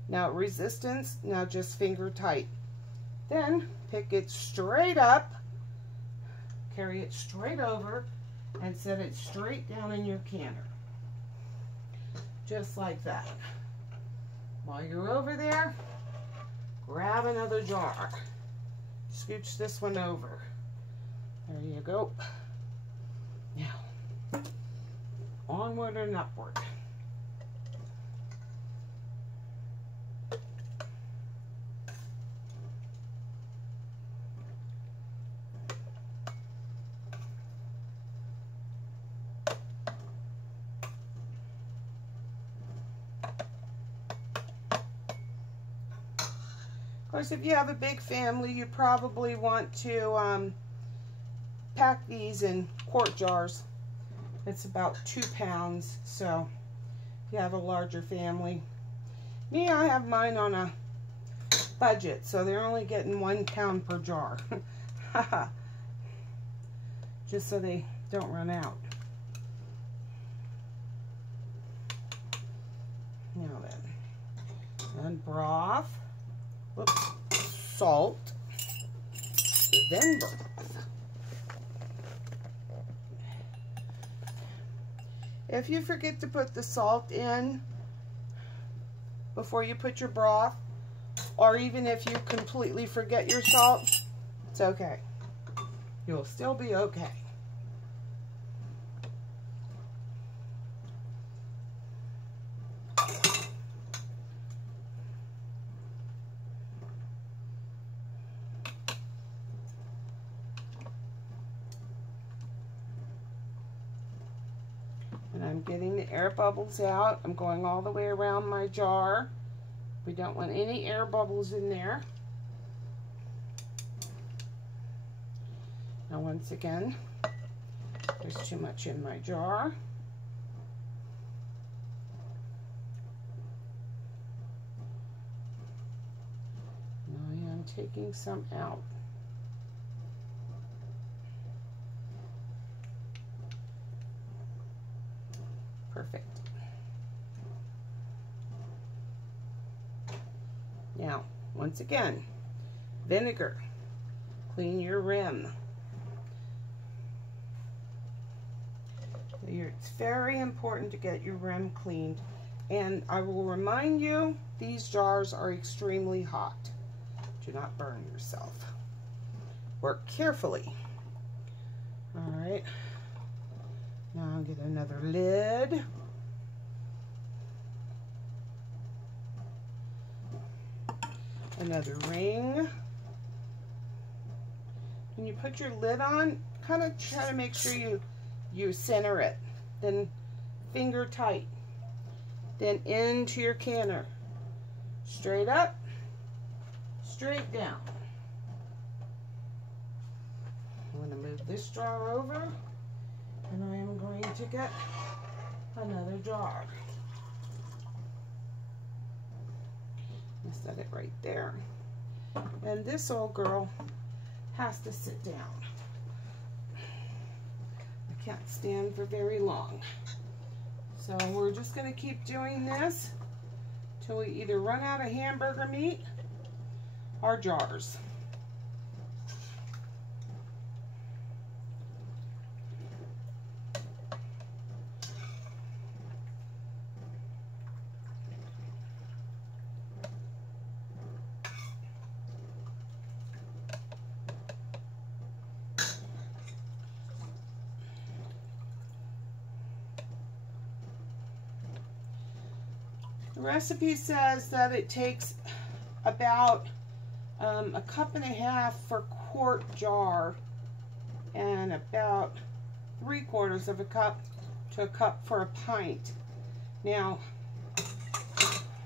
Now resistance, now just finger tight. Then pick it straight up, carry it straight over, and set it straight down in your canner. Just like that. While you're over there, grab another jar. Scooch this one over. There you go. Now, onward and upward. Of course, if you have a big family, you probably want to pack these in quart jars. It's about 2 pounds, so if you have a larger family. Me, I have mine on a budget, so they're only getting 1 pound per jar. Just so they don't run out. Now then, and broth. Whoops, salt, then broth. If you forget to put the salt in before you put your broth, or even if you completely forget your salt, it's okay. You'll still be okay. And I'm getting the air bubbles out. I'm going all the way around my jar. We don't want any air bubbles in there. Now once again, there's too much in my jar. Now I am taking some out. Perfect. Now, once again, vinegar. Clean your rim. It's very important to get your rim cleaned. And I will remind you, these jars are extremely hot. Do not burn yourself. Work carefully. All right. Now I'll get another lid. Another ring. When you put your lid on, kind of try to make sure you center it. Then finger tight. Then into your canner. Straight up, straight down. I'm going to move this jar over, and I am going to get another jar. Set it right there. And this old girl has to sit down. I can't stand for very long. So we're just going to keep doing this till we either run out of hamburger meat or jars. The recipe says that it takes about a cup and a half for quart jar and about 3/4 of a cup to a cup for a pint. Now,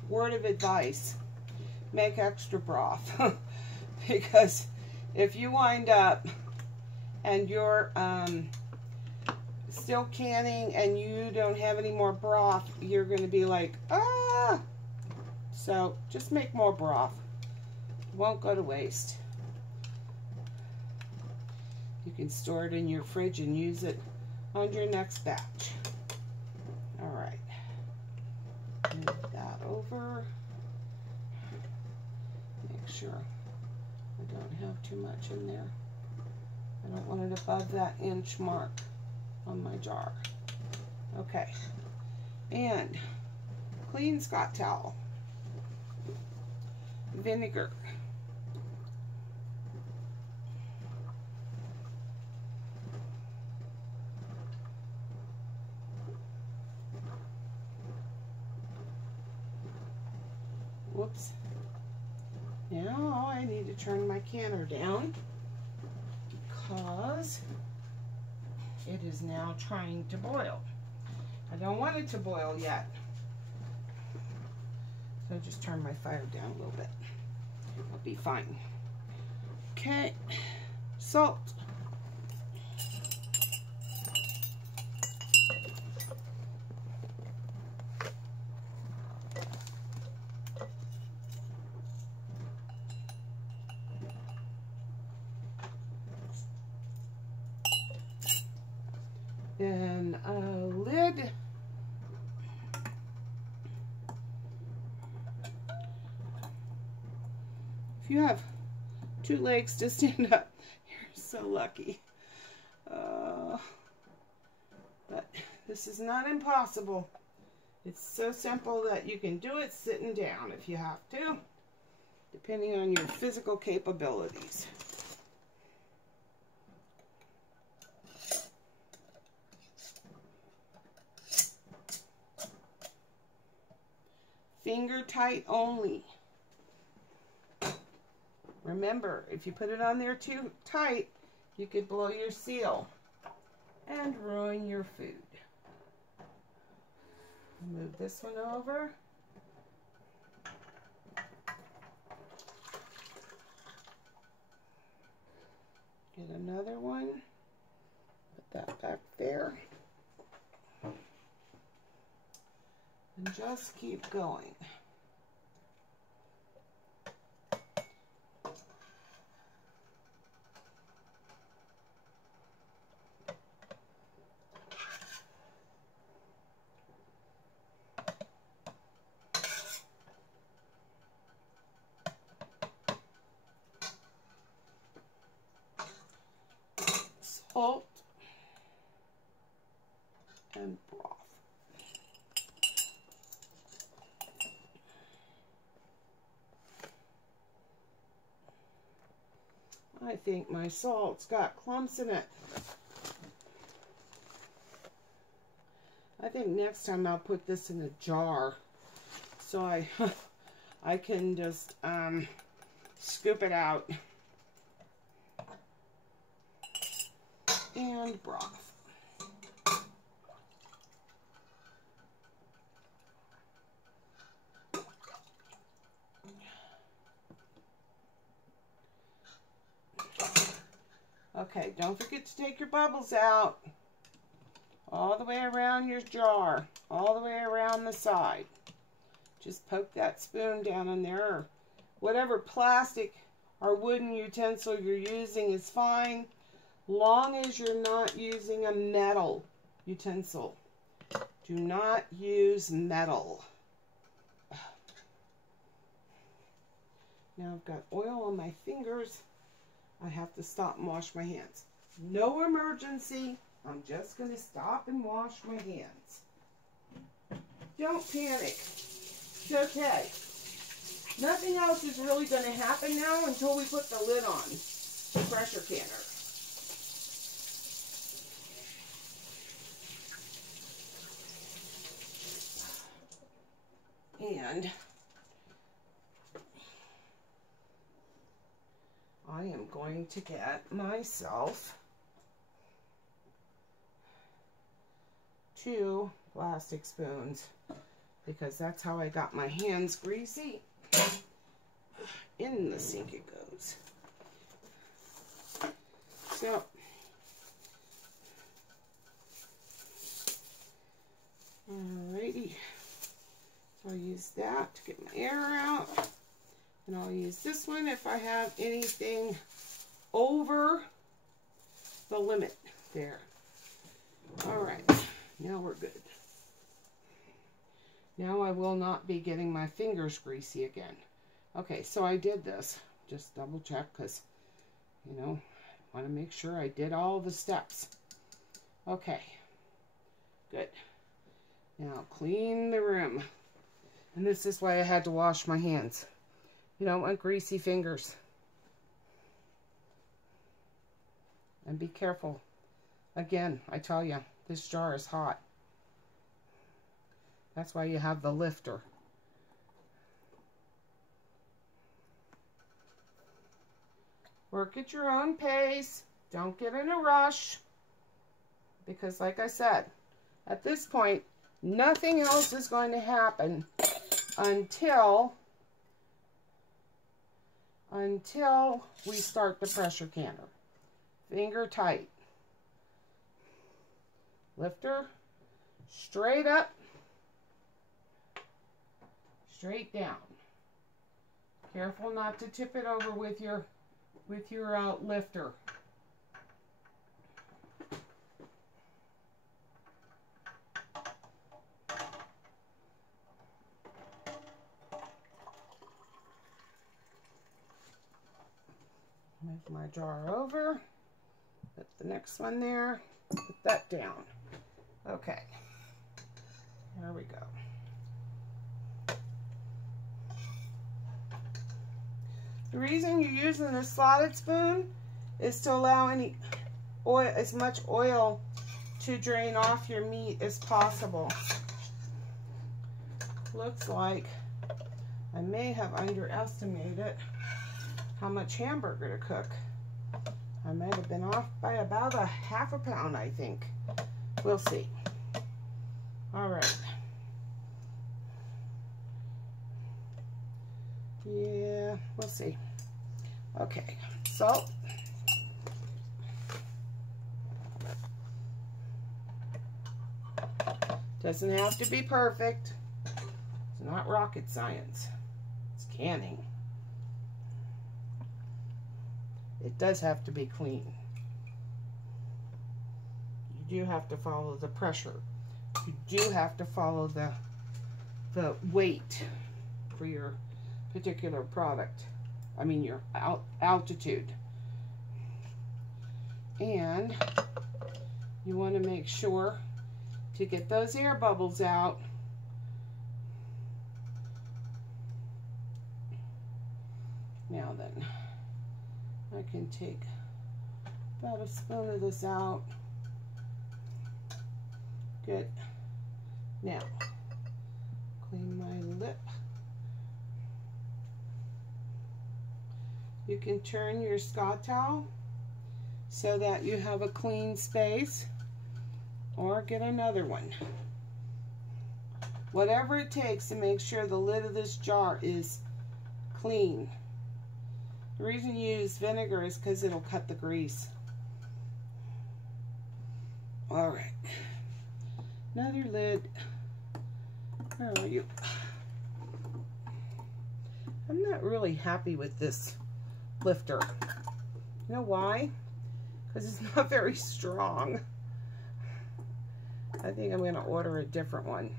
word of advice, make extra broth because if you wind up and you're still canning and you don't have any more broth, you're going to be like, ah! So just make more broth. It won't go to waste. You can store it in your fridge and use it on your next batch. All right. Move that over. Make sure I don't have too much in there. I don't want it above that inch mark on my jar. Okay. And clean Scott towel. Vinegar. Whoops. Now I need to turn my canner down because it is now trying to boil. I don't want it to boil yet. So just turn my fire down a little bit. I'll be fine. Okay. Salt. Then a lid. If you have 2 legs to stand up, you're so lucky. But this is not impossible. It's so simple that you can do it sitting down if you have to, depending on your physical capabilities. Finger tight only. Remember, if you put it on there too tight, you could blow your seal and ruin your food. Move this one over. Get another one. Put that back there. And just keep going. salt and broth. I think my salt's got clumps in it. I think next time I'll put this in a jar so I can just scoop it out. And broth. Okay, don't forget to take your bubbles out. All the way around your jar. All the way around the side. Just poke that spoon down in there. Or whatever plastic or wooden utensil you're using is fine. Long as you're not using a metal utensil. Do not use metal. Now I've got oil on my fingers. I have to stop and wash my hands. No emergency. I'm just going to stop and wash my hands. Don't panic. It's okay. Nothing else is really going to happen now until we put the lid on the pressure canner. And I am going to get myself 2 plastic spoons because that's how I got my hands greasy. In the sink it goes. So, alrighty. So I'll use that to get my air out. And I'll use this one if I have anything over the limit there. Alright, now we're good. Now I will not be getting my fingers greasy again. Okay, so I did this. Just double check because, you know, I want to make sure I did all the steps. Okay, good. Now clean the room. And this is why I had to wash my hands. You don't want greasy fingers. And be careful. Again, I tell you, this jar is hot. That's why you have the lifter. Work at your own pace. Don't get in a rush. Because like I said, at this point, nothing else is going to happen until we start the pressure canner. Finger tight. Lifter, straight up, straight down. Careful not to tip it over with your lifter. Move my jar over. Put the next one there. Put that down. Okay. There we go. The reason you're using the slotted spoon is to allow any oil, as much oil to drain off your meat as possible. Looks like I may have underestimated how much hamburger to cook. I might have been off by about a ½ pound, I think. We'll see. All right. Yeah, we'll see. Okay, salt. Doesn't have to be perfect. It's not rocket science. It's canning. It does have to be clean. You do have to follow the pressure. You do have to follow the weight for your particular product. I mean your altitude. And you want to make sure to get those air bubbles out. Now then, I can take about a spoon of this out. Good. Now, clean my lip. You can turn your Scott towel so that you have a clean space, or get another one. Whatever it takes to make sure the lid of this jar is clean. The reason you use vinegar is because it'll cut the grease. All right, another lid. Where are you? I'm not really happy with this lifter. You know why? Because it's not very strong. I think I'm going to order a different one.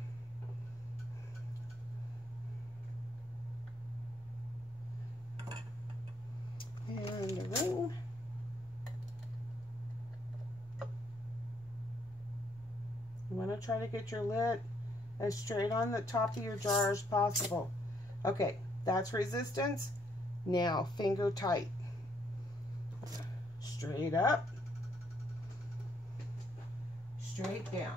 And the ring. You want to try to get your lid as straight on the top of your jar as possible. Okay, that's resistance. Now, finger tight. Straight up. Straight down.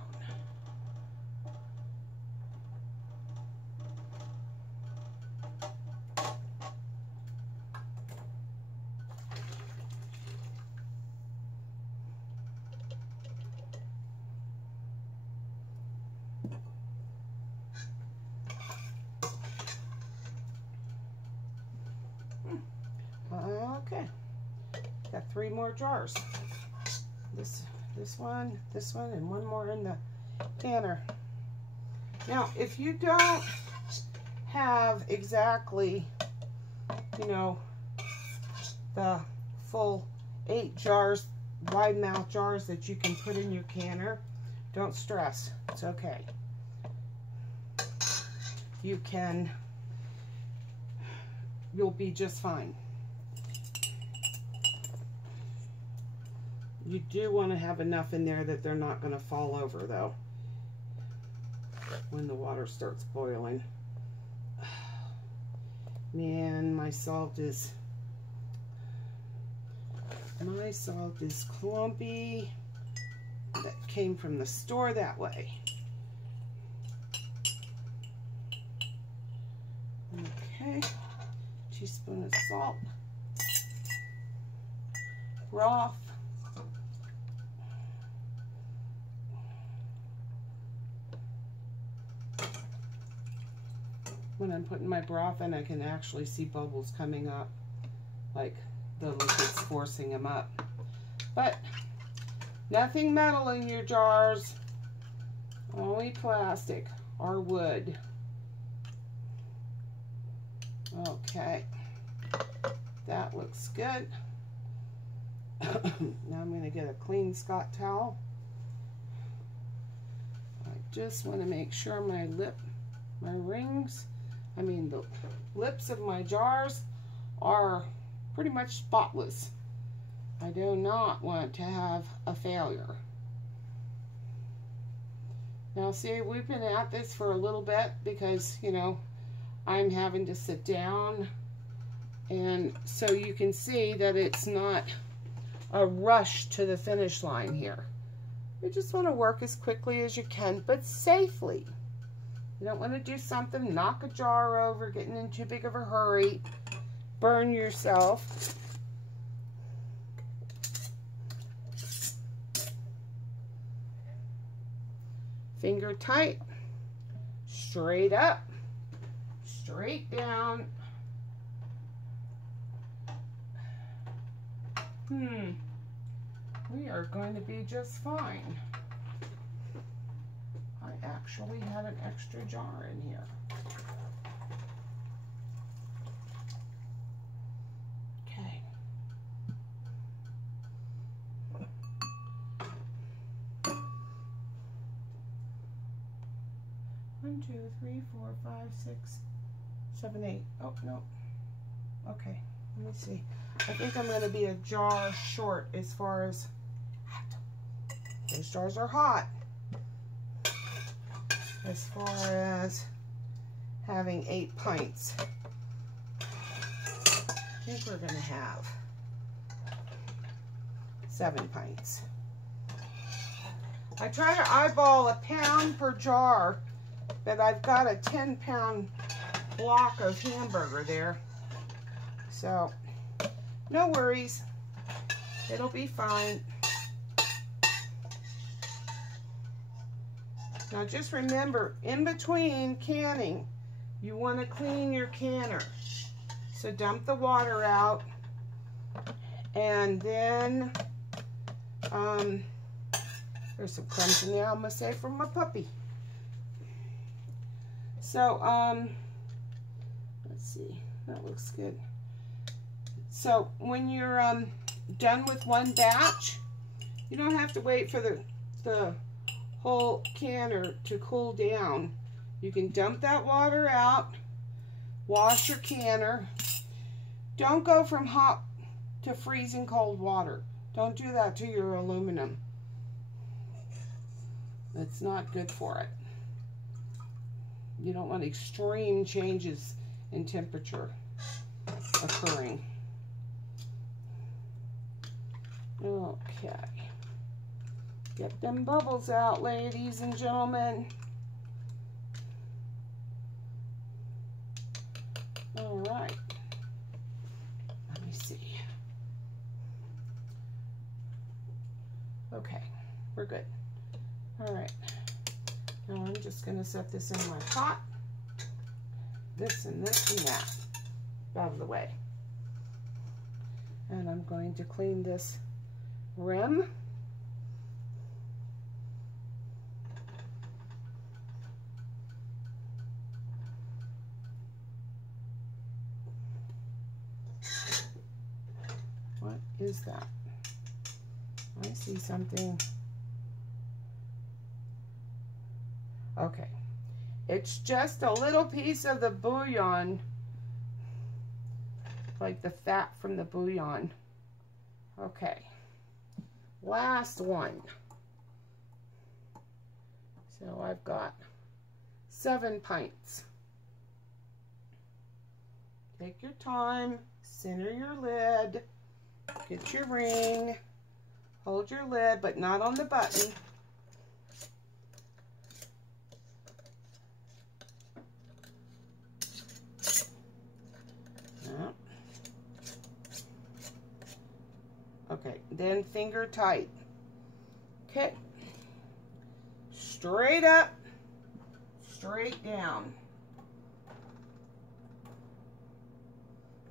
Okay, got 3 more jars. This one, and one more in the canner. Now, if you don't have exactly, you know, the full 8 jars, wide mouth jars that you can put in your canner, don't stress. It's okay. You'll be just fine. You do want to have enough in there that they're not going to fall over, though, when the water starts boiling. Man, my salt is clumpy. That came from the store that way. Okay, teaspoon of salt, broth. When I'm putting my broth in, I can actually see bubbles coming up, like the liquid's forcing them up. But nothing metal in your jars, only plastic or wood. Okay, that looks good. Now I'm going to get a clean Scott towel. I just want to make sure my the lips of my jars are pretty much spotless. I do not want to have a failure. Now see, we've been at this for a little bit because, you know, I'm having to sit down, and so you can see that it's not a rush to the finish line here. You just want to work as quickly as you can, but safely. You don't want to do something, knock a jar over, getting in too big of a hurry, burn yourself. Finger tight, straight up, straight down. We are going to be just fine. I actually had an extra jar in here. Okay. 1, 2, 3, 4, 5, 6, 7, 8. Oh, no. Okay, let me see. I think I'm going to be a jar short as far as Those jars are hot. As far as having 8 pints, I think we're going to have 7 pints. I try to eyeball a pound per jar, but I've got a 10-pound block of hamburger there. So, no worries. It'll be fine. Now just remember, in between canning, you want to clean your canner. So dump the water out, and then there's some crumbs in there, I'm gonna say, from my puppy. So let's see, that looks good. So when you're done with one batch, you don't have to wait for the whole canner to cool down. You can dump that water out, wash your canner. Don't go from hot to freezing cold water. Don't do that to your aluminum. That's not good for it. You don't want extreme changes in temperature occurring. Okay. Get them bubbles out, ladies and gentlemen. All right. Let me see. Okay, we're good. All right. Now I'm just going to set this in my pot. This and this and that out of the way. And I'm going to clean this rim. What is that? I see something. Okay. It's just a little piece of the bouillon, like the fat from the bouillon. Okay. Last one. So I've got 7 pints. Take your time, center your lid, get your ring, hold your lid, but not on the button. Okay, then finger tight. Okay, straight up, straight down.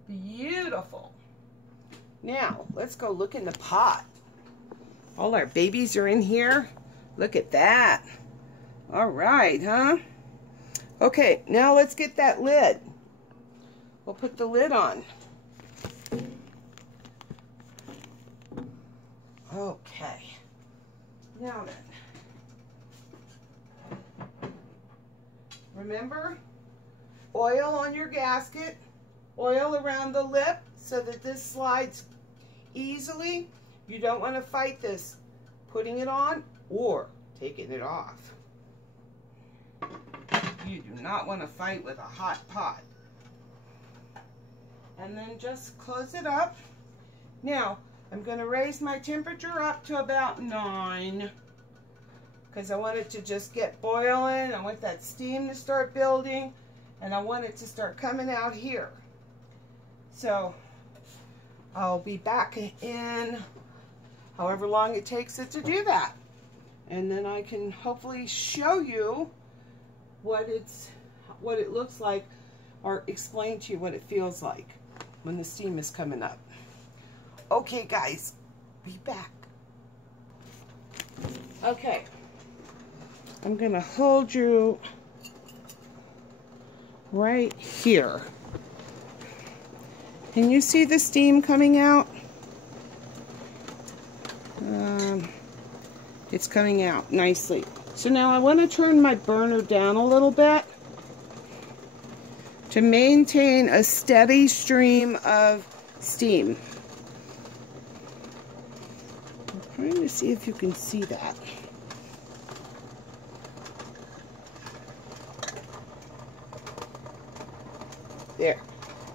Beautiful. Now, let's go look in the pot. All our babies are in here. Look at that. All right, huh? Okay, now let's get that lid. We'll put the lid on. Okay. Now then. Remember, oil on your gasket, oil around the lip so that this slides easily. You don't want to fight this, putting it on or taking it off. You do not want to fight with a hot pot. And then just close it up. Now, I'm going to raise my temperature up to about 9 because I want it to just get boiling. I want that steam to start building, and I want it to start coming out here. So I'll be back in however long it takes it to do that. And then I can hopefully show you what it looks like, or explain to you what it feels like when the steam is coming up. Okay, guys, be back. Okay, I'm gonna hold you right here. Can you see the steam coming out? It's coming out nicely. So now I want to turn my burner down a little bit to maintain a steady stream of steam. trying to see if you can see that.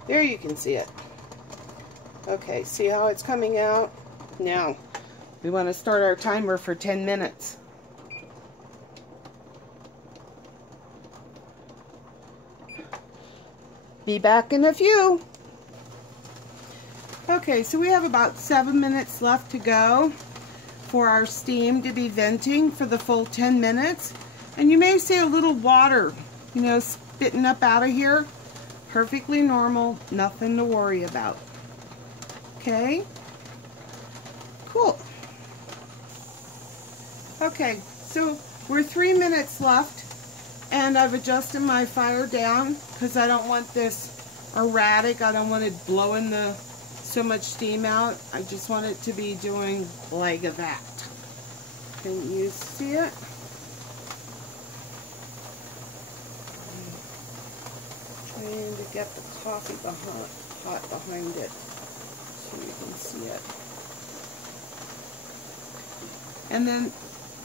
There you can see it. Okay, see how it's coming out? Now, we want to start our timer for 10 minutes. Be back in a few. Okay, so we have about 7 minutes left to go for our steam to be venting for the full 10 minutes. And you may see a little water, you know, spitting up out of here. Perfectly normal, nothing to worry about. Okay? Cool. Okay, so we're 3 minutes left, and I've adjusted my fire down because I don't want this erratic. I don't want it blowing so much steam out. I just want it to be doing like that. Can you see it? Trying to get the coffee hot behind it so you can see it. And then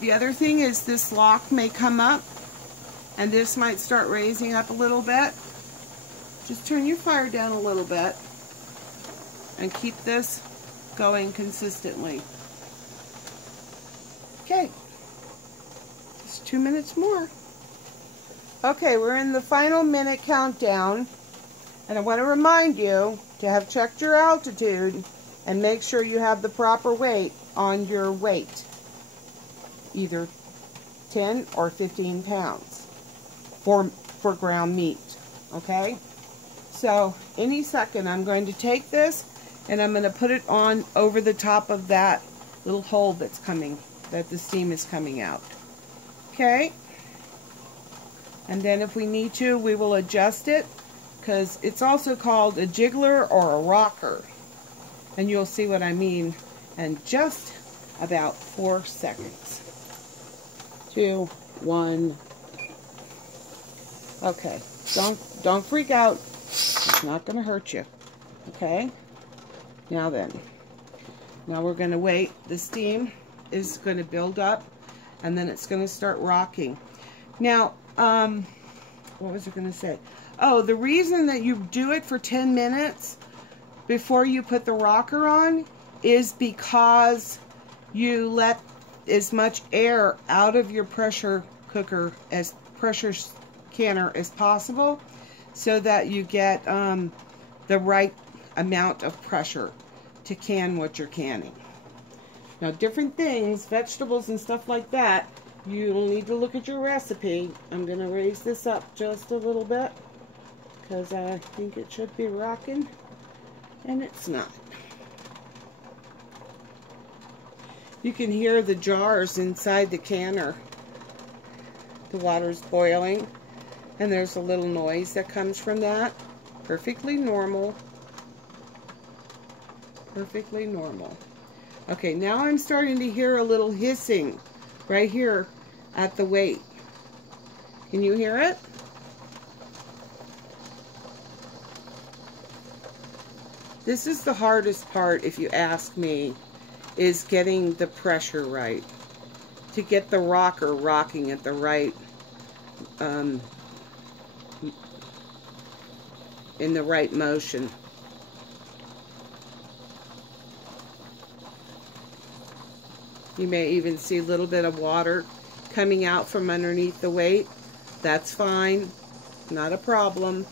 the other thing is this lock may come up and this might start raising up a little bit. Just turn your fire down a little bit and keep this going consistently. Okay, just 2 minutes more. Okay, we're in the final minute countdown, and I want to remind you to have checked your altitude and make sure you have the proper weight on your weight, either 10 or 15 pounds for ground meat, okay? So any second I'm going to take this and I'm going to put it on over the top of that little hole that's coming, that the steam is coming out, okay? And then if we need to, we will adjust it, because it's also called a jiggler or a rocker. And you'll see what I mean in just about 4 seconds. 2, 1. Okay, don't freak out. It's not going to hurt you. Okay? Now then. Now we're going to wait. The steam is going to build up, and then it's going to start rocking. Now, what was I going to say? Oh, the reason that you do it for 10 minutes before you put the rocker on is because you let as much air out of your pressure cooker, as pressure canner as possible, so that you get the right amount of pressure to can what you're canning. Now, different things, vegetables and stuff like that, you'll need to look at your recipe. I'm going to raise this up just a little bit because I think it should be rocking, and it's not. You can hear the jars inside the canner. The water's boiling, and there's a little noise that comes from that. Perfectly normal. Perfectly normal. Okay, now I'm starting to hear a little hissing right here at the weight. Can you hear it? This is the hardest part, if you ask me, is getting the pressure right. To get the rocker rocking at the right, in the right motion. You may even see a little bit of water coming out from underneath the weight. That's fine, not a problem.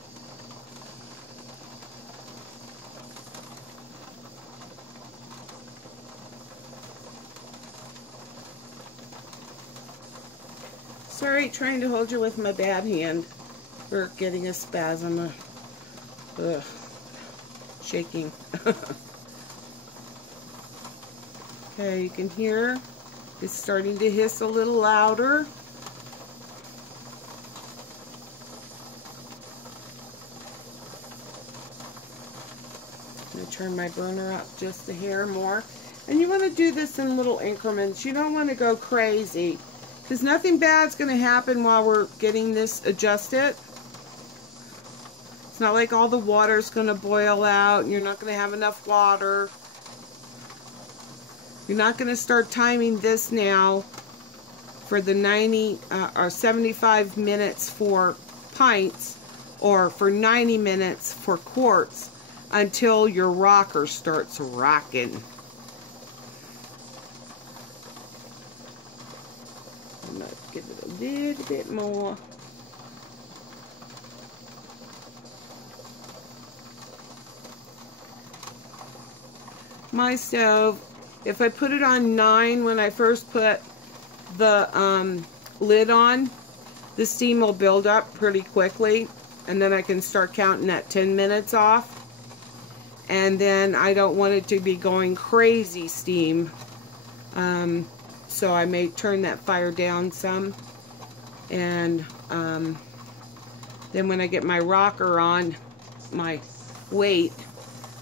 Sorry, trying to hold you with my bad hand. We're getting a spasm. Shaking. Okay, you can hear it's starting to hiss a little louder. I'm going to turn my burner up just a hair more. And you want to do this in little increments. You don't want to go crazy, because nothing bad's going to happen while we're getting this adjusted. It's not like all the water's going to boil out and you're not going to have enough water. You're not going to start timing this now for the 90 or 75 minutes for pints or for 90 minutes for quarts until your rocker starts rocking. I'm going to give it a little bit more. My stove, if I put it on 9 when I first put the lid on, the steam will build up pretty quickly, and then I can start counting that 10 minutes off. And then I don't want it to be going crazy steam, so I may turn that fire down some. And then when I get my rocker on, my weight,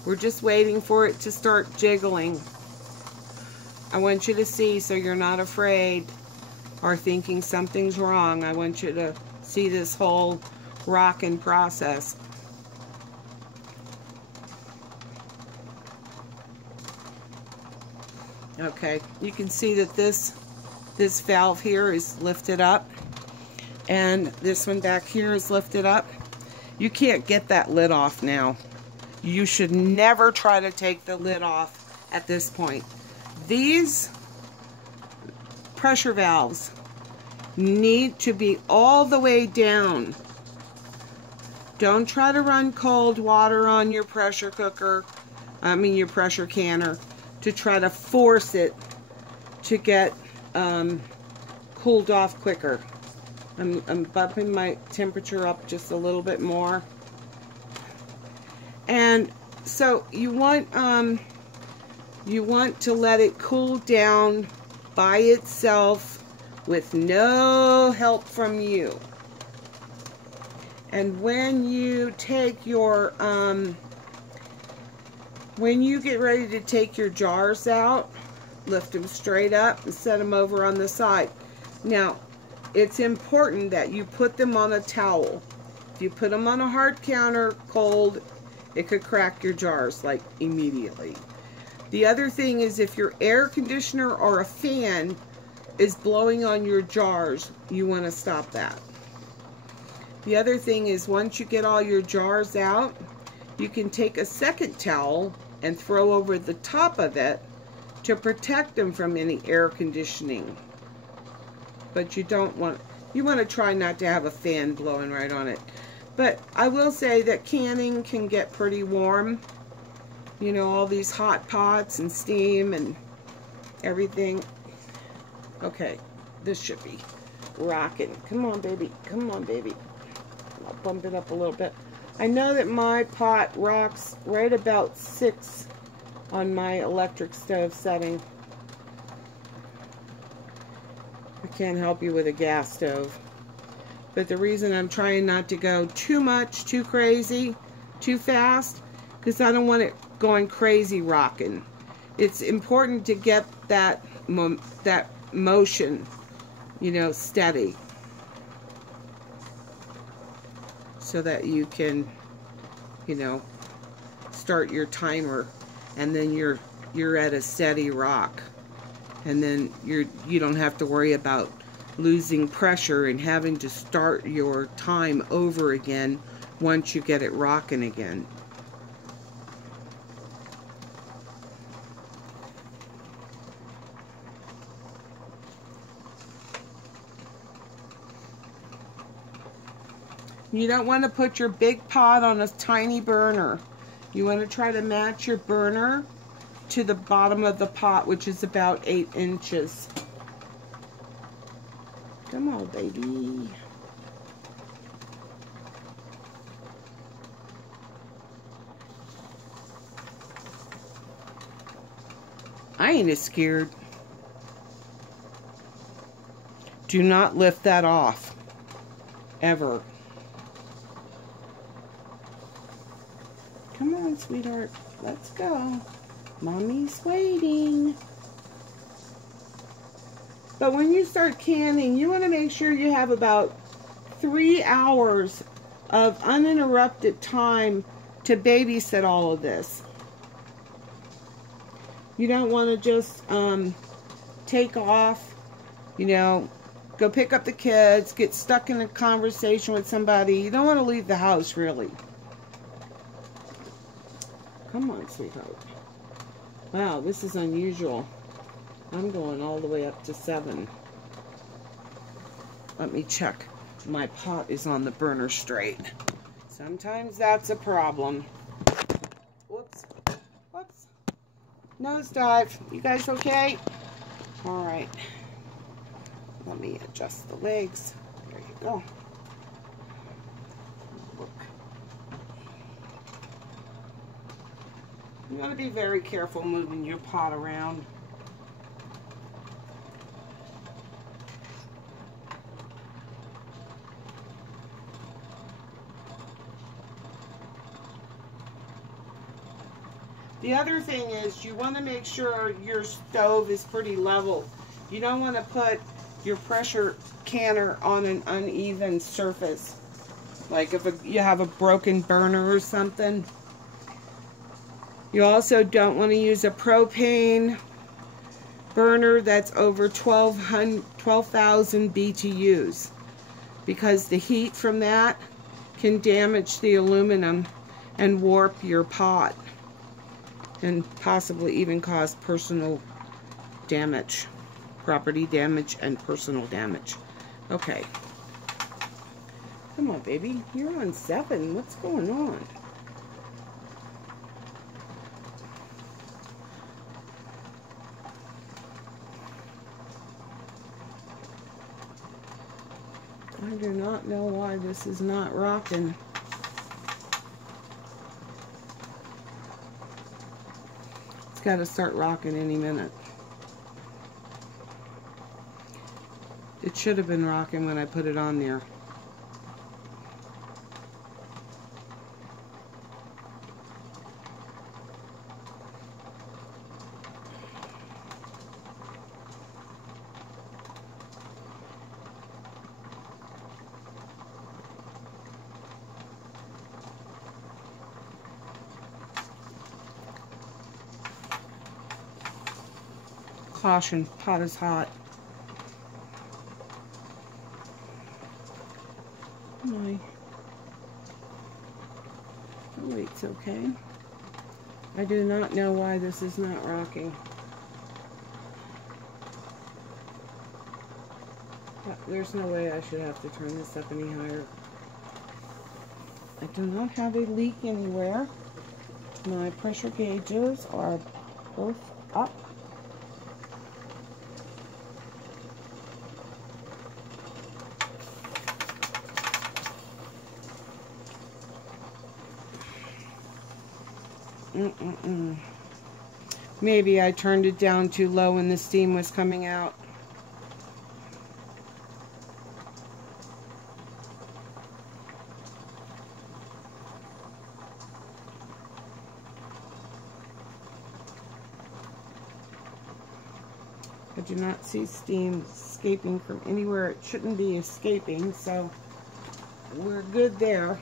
we're just waiting for it to start jiggling. I want you to see so you're not afraid or thinking something's wrong. I want you to see this whole rocking process. Okay, you can see that this valve here is lifted up, and this one back here is lifted up. You can't get that lid off now. You should never try to take the lid off at this point. These pressure valves need to be all the way down. Don't try to run cold water on your pressure cooker, your pressure canner, to try to force it to get cooled off quicker. I'm bumping my temperature up just a little bit more. And so you want to let it cool down by itself with no help from you. And when you take your when you get ready to take your jars out, lift them straight up and set them over on the side. Now, it's important that you put them on a towel. If you put them on a hard counter, cold, it could crack your jars like immediately. The other thing is, if your air conditioner or a fan is blowing on your jars, you want to stop that. The other thing is, once you get all your jars out, you can take a second towel and throw over the top of it to protect them from any air conditioning. But you want to try not to have a fan blowing right on it. But I will say that canning can get pretty warm. You know, all these hot pots and steam and everything. Okay, this should be rocking. Come on, baby. Come on, baby. I'll bump it up a little bit. I know that my pot rocks right about 6 on my electric stove setting. I can't help you with a gas stove. But the reason I'm trying not to go too much, too crazy, too fast, because I don't want it going crazy rocking. It's important to get that motion, you know, steady, so that you can, you know, start your timer, and then you're at a steady rock, and then you don't have to worry about losing pressure and having to start your time over again once you get it rocking again. You don't want to put your big pot on a tiny burner. You want to try to match your burner to the bottom of the pot, which is about 8 inches. Come on, baby. I ain't as scared. Do not lift that off. Ever. Come on, sweetheart. Let's go. Mommy's waiting. But when you start canning, you want to make sure you have about 3 hours of uninterrupted time to babysit all of this. You don't want to just take off, you know, go pick up the kids, get stuck in a conversation with somebody. You don't want to leave the house, really. Come on, sweetheart. Wow, this is unusual. I'm going all the way up to 7. Let me check. My pot is on the burner straight. Sometimes that's a problem. Whoops. Whoops. Nosedive. You guys okay? All right. Let me adjust the legs. There you go. Look. You want to be very careful moving your pot around. The other thing is you want to make sure your stove is pretty level. You don't want to put your pressure canner on an uneven surface. Like if you have a broken burner or something. You also don't want to use a propane burner that's over 12,000 BTUs, because the heat from that can damage the aluminum and warp your pot and possibly even cause personal damage, property damage and personal damage. Okay. Come on, baby. You're on 7. What's going on? I do not know why this is not rocking. It's got to start rocking any minute. It should have been rocking when I put it on there. Caution, pot is hot. My weight's okay. I do not know why this is not rocking. There's no way I should have to turn this up any higher. I do not have a leak anywhere. My pressure gauges are both up. Maybe I turned it down too low when the steam was coming out. I do not see steam escaping from anywhere it shouldn't be escaping, so we're good there.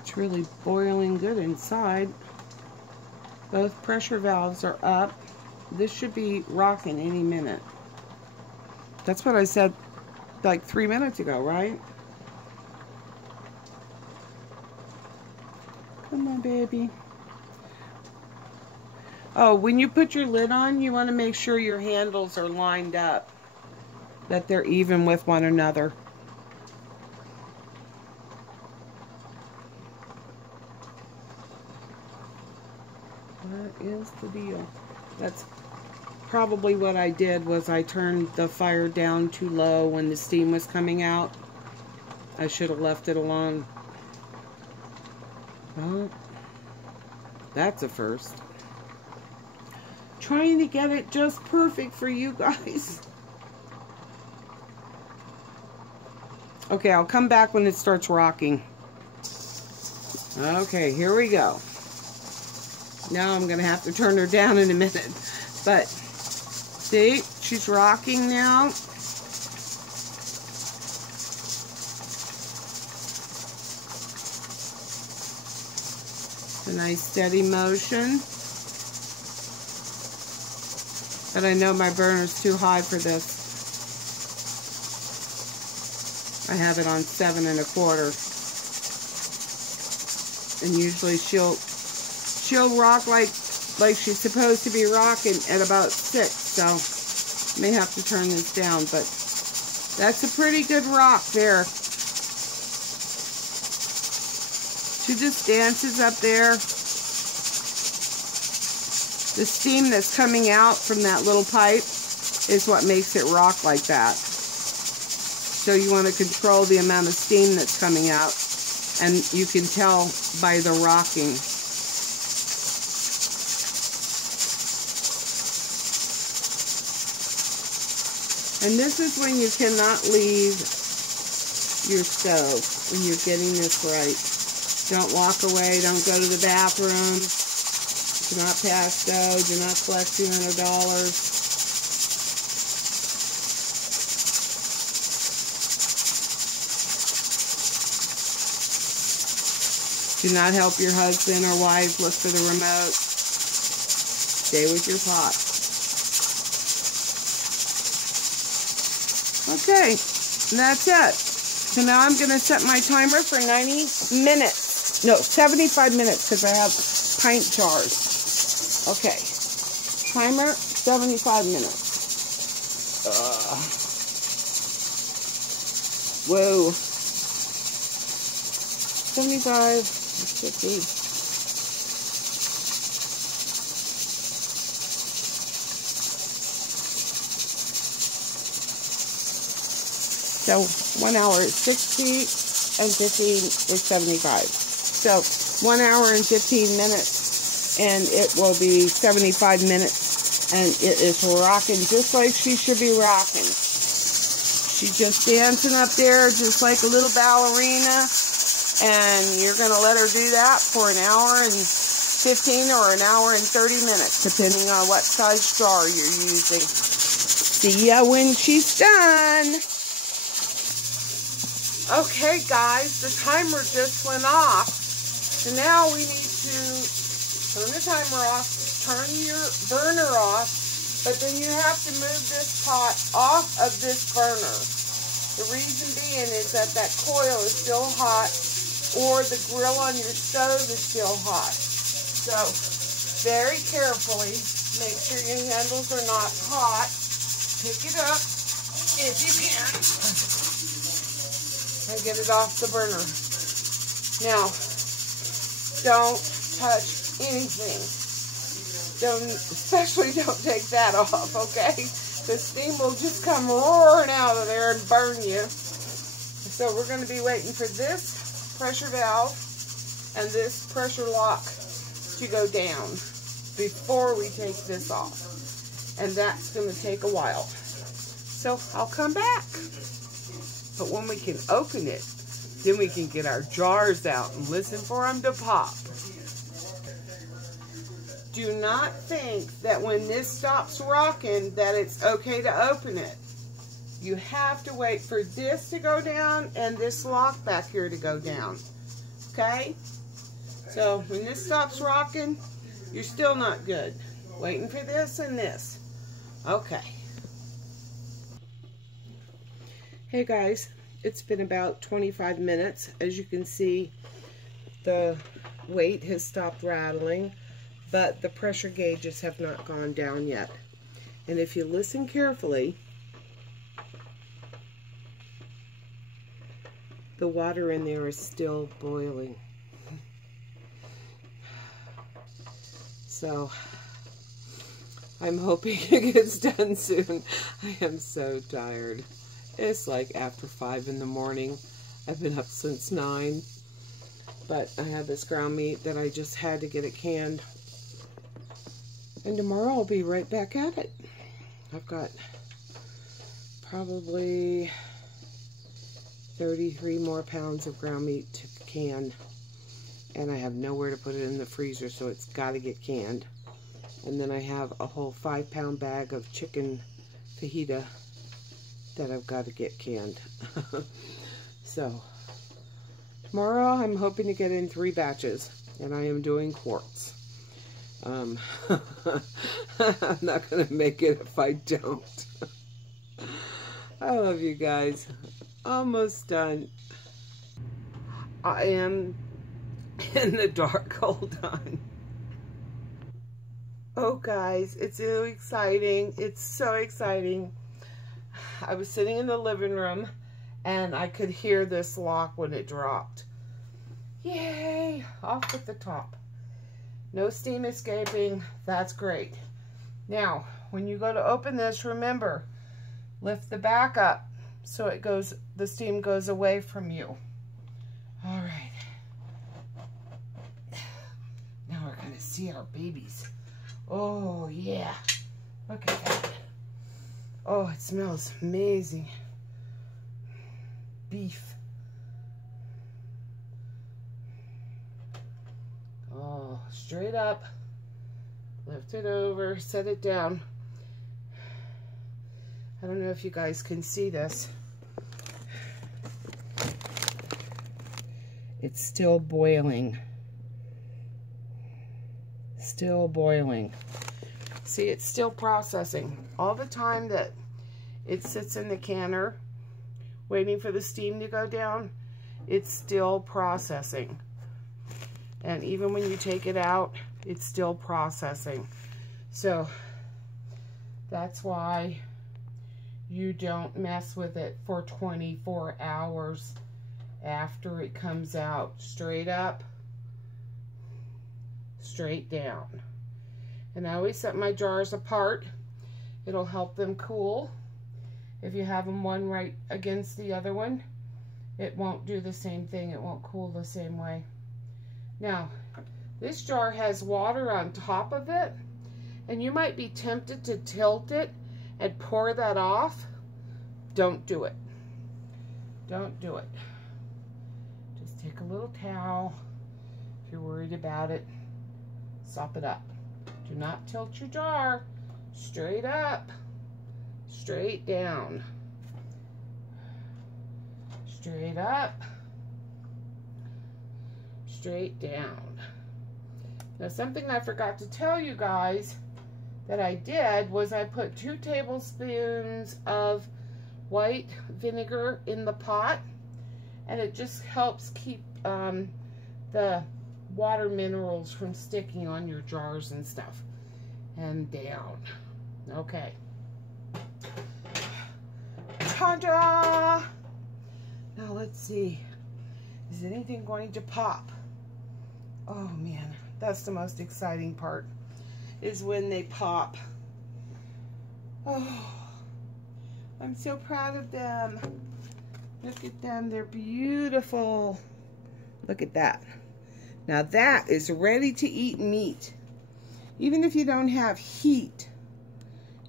It's really boiling good inside. Both pressure valves are up. This should be rocking any minute. That's what I said like 3 minutes ago, right? Come on, baby. Oh, when you put your lid on, you want to make sure your handles are lined up, that they're even with one another. What is the deal? That's probably what I did, was I turned the fire down too low when the steam was coming out. I should have left it alone. Well, that's a first. Trying to get it just perfect for you guys. Okay, I'll come back when it starts rocking. Okay, here we go. Now I'm going to have to turn her down in a minute. But, see, she's rocking now. a nice steady motion. But I know my burner's too high for this. I have it on 7 1/4. And usually she'll rock like she's supposed to be rocking at about 6. So may have to turn this down, but that's a pretty good rock there. She just dances up there. The steam that's coming out from that little pipe is what makes it rock like that. So you want to control the amount of steam that's coming out, and you can tell by the rocking. And this is when you cannot leave your stove, when you're getting this right. Don't walk away, don't go to the bathroom, do not pass go, do not collect $200. Do not help your husband or wife look for the remote. Stay with your pot. Okay, that's it. So now I'm going to set my timer for 90 minutes. No, 75 minutes because I have pint jars. Okay, timer, 75 minutes. Whoa. 75, 50. So 1 hour is 60 and 15 is 75. So 1 hour and 15 minutes and it will be 75 minutes and it is rocking just like she should be rocking. She's just dancing up there just like a little ballerina, and you're going to let her do that for an hour and 15 or an hour and 30 minutes depending on what size jar you're using. See ya when she's done. Okay guys, the timer just went off. So now we need to turn the timer off, turn your burner off, but then you have to move this pot off of this burner. The reason being is that that coil is still hot, or the grill on your stove is still hot. So very carefully, make sure your handles are not hot. Pick it up if you can. And get it off the burner. Now, don't touch anything. Especially don't take that off, okay? The steam will just come roaring out of there and burn you. So we're going to be waiting for this pressure valve and this pressure lock to go down before we take this off. And that's going to take a while. So I'll come back. But when we can open it, then we can get our jars out and listen for them to pop. Do not think that when this stops rocking that it's okay to open it. You have to wait for this to go down and this lock back here to go down. Okay? So when this stops rocking, you're still not good. Waiting for this and this. Okay. Hey guys, it's been about 25 minutes. As you can see, the weight has stopped rattling, but the pressure gauges have not gone down yet. And if you listen carefully, the water in there is still boiling. So I'm hoping it gets done soon. I am so tired. It's like after 5 in the morning. I've been up since 9. But I have this ground meat that I just had to get it canned. And tomorrow I'll be right back at it. I've got probably 33 more pounds of ground meat to can. And I have nowhere to put it in the freezer, so it's got to get canned. And then I have a whole 5-pound bag of chicken fajita that I've got to get canned. So tomorrow I'm hoping to get in 3 batches. and I am doing quarts. I'm not going to make it if I don't. I love you guys. Almost done. I am in the dark. Hold on. Oh, guys, it's so exciting. It's so exciting. I was sitting in the living room, and I could hear this lock when it dropped. Yay! Off with the top. No steam escaping. That's great. Now, when you go to open this, remember, lift the back up so it goes, the steam goes away from you. All right. Now we're going to see our babies. Oh, yeah. Look at that. Oh, it smells amazing. Beef. Oh, straight up. Lift it over, set it down. I don't know if you guys can see this. It's still boiling. Still boiling. See, it's still processing. All the time that it sits in the canner, waiting for the steam to go down, it's still processing. And even when you take it out, it's still processing. So that's why you don't mess with it for 24 hours after it comes out. Straight up, straight down. And I always set my jars apart. It'll help them cool. If you have them one right against the other one, it won't do the same thing. It won't cool the same way. Now, this jar has water on top of it, and you might be tempted to tilt it and pour that off. Don't do it. Don't do it. Just take a little towel. If you're worried about it, sop it up. Do not tilt your jar. Straight up, straight down. Straight up, straight down. Now, something I forgot to tell you guys that I did was I put 2 tablespoons of white vinegar in the pot, and it just helps keep the water minerals from sticking on your jars and stuff. And down. Okay. Ta-da! Now let's see. Is anything going to pop? Oh man, that's the most exciting part, is when they pop. Oh, I'm so proud of them. Look at them, they're beautiful. Look at that. Now that is ready to eat meat. Even if you don't have heat,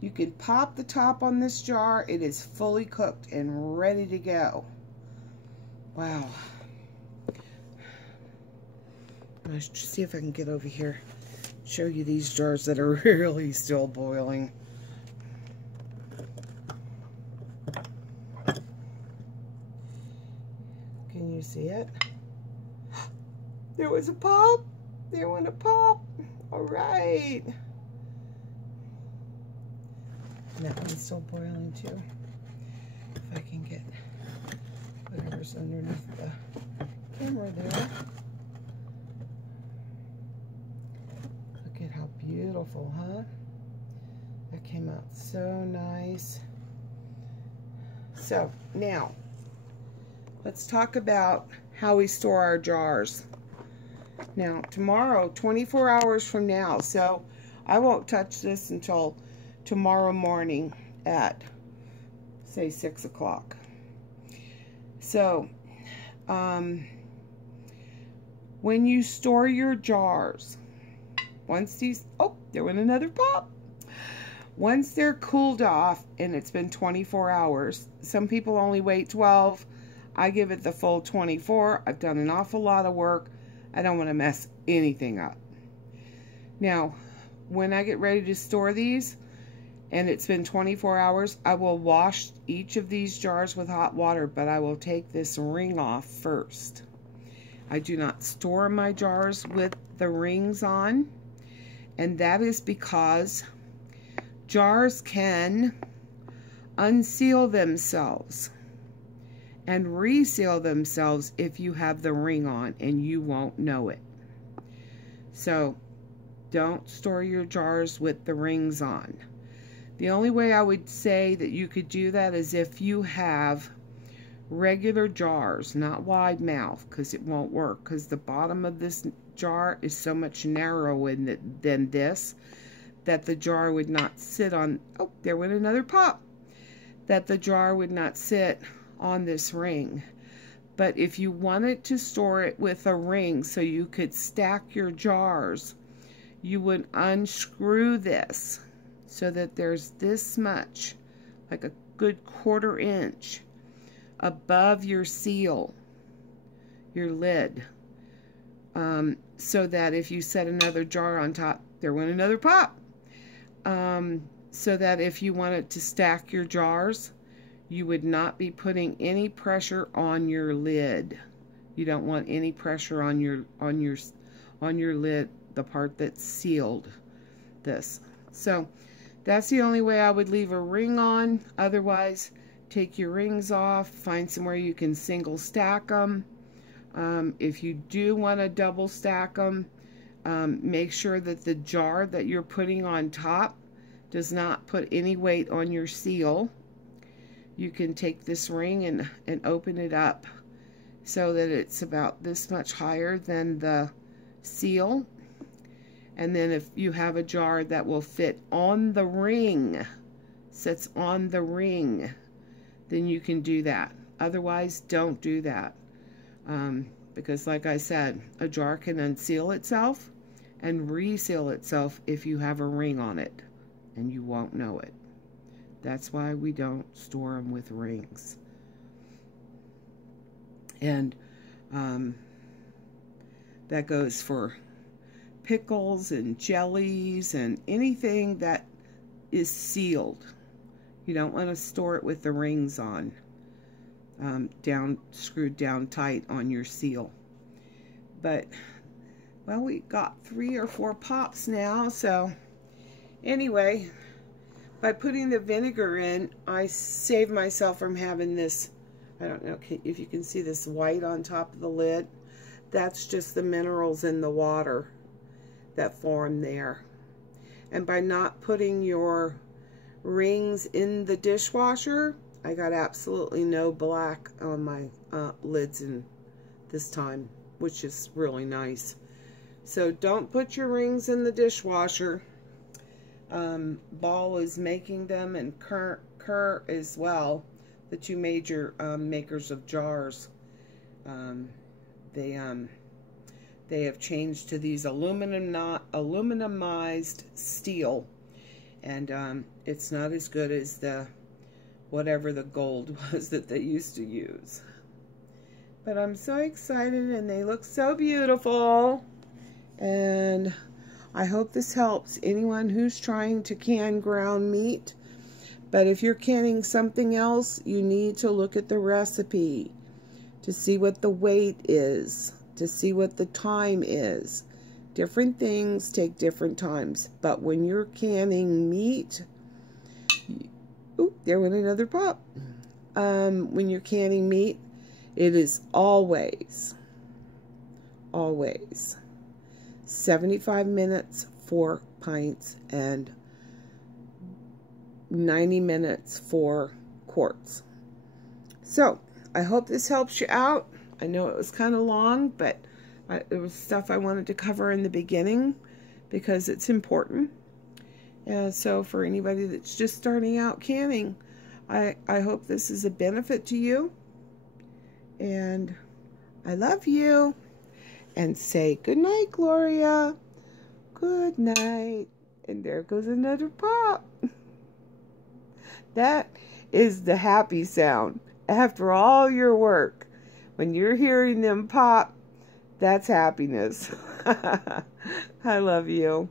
you can pop the top on this jar. It is fully cooked and ready to go. Wow. Let's see if I can get over here, show you these jars that are really still boiling. Can you see it? There was a pop. There went a pop. All right. That one's still boiling too. If I can get whatever's underneath the camera there. Look at how beautiful, huh? That came out so nice. So now, let's talk about how we store our jars. Now, tomorrow, 24 hours from now, so I won't touch this until tomorrow morning at, say, 6 o'clock. So, when you store your jars, once these, oh, there went another pop. Once they're cooled off, and it's been 24 hours, some people only wait 12. I give it the full 24. I've done an awful lot of work. I don't want to mess anything up. Now, when I get ready to store these, and it's been 24 hours, I will wash each of these jars with hot water, but I will take this ring off first. I do not store my jars with the rings on, and that is because jars can unseal themselves and reseal themselves if you have the ring on, and you won't know it. So don't store your jars with the rings on. The only way I would say that you could do that is if you have regular jars, not wide mouth, because it won't work, because the bottom of this jar is so much narrower than this that the jar would not sit on, oh, there went another pop, that the jar would not sit on this ring. But if you wanted to store it with a ring so you could stack your jars, you would unscrew this so that there's this much, like a good 1/4 inch above your seal, your lid, so that if you set another jar on top, there went another pop, so that if you wanted to stack your jars, you would not be putting any pressure on your lid. You don't want any pressure on your lid, the part that's sealed this. So that's the only way I would leave a ring on. Otherwise, take your rings off, find somewhere you can single stack them. If you do want to double stack them, make sure that the jar that you're putting on top does not put any weight on your seal. You can take this ring and open it up so that it's about this much higher than the seal. And then if you have a jar that will fit on the ring, sits on the ring, then you can do that. Otherwise, don't do that. Because like I said, a jar can unseal itself and reseal itself if you have a ring on it, and you won't know it. That's why we don't store them with rings. And that goes for pickles and jellies and anything that is sealed. You don't want to store it with the rings on, screwed down tight on your seal. But, well, we got 3 or 4 pops now, so anyway, by putting the vinegar in, I saved myself from having this, I don't know if you can see this white on top of the lid. That's just the minerals in the water that form there. And by not putting your rings in the dishwasher, I got absolutely no black on my lids in this time, which is really nice. So don't put your rings in the dishwasher. Ball is making them, and Kerr as well, the 2 major makers of jars. They have changed to these aluminumized steel, and it's not as good as the whatever the gold was that they used to use. But I'm so excited, and they look so beautiful, and I hope this helps anyone who's trying to can ground meat. But if you're canning something else, you need to look at the recipe to see what the weight is, to see what the time is. Different things take different times. But when you're canning meat, oop, there went another pop. When you're canning meat, it is always 75 minutes, 4 pints, and 90 minutes, 4 quarts. So, I hope this helps you out. I know it was kind of long, but it was stuff I wanted to cover in the beginning because it's important. So for anybody that's just starting out canning, I hope this is a benefit to you. And I love you. And say good night, Gloria. Good night. And there goes another pop. That is the happy sound. After all your work, when you're hearing them pop, that's happiness. I love you.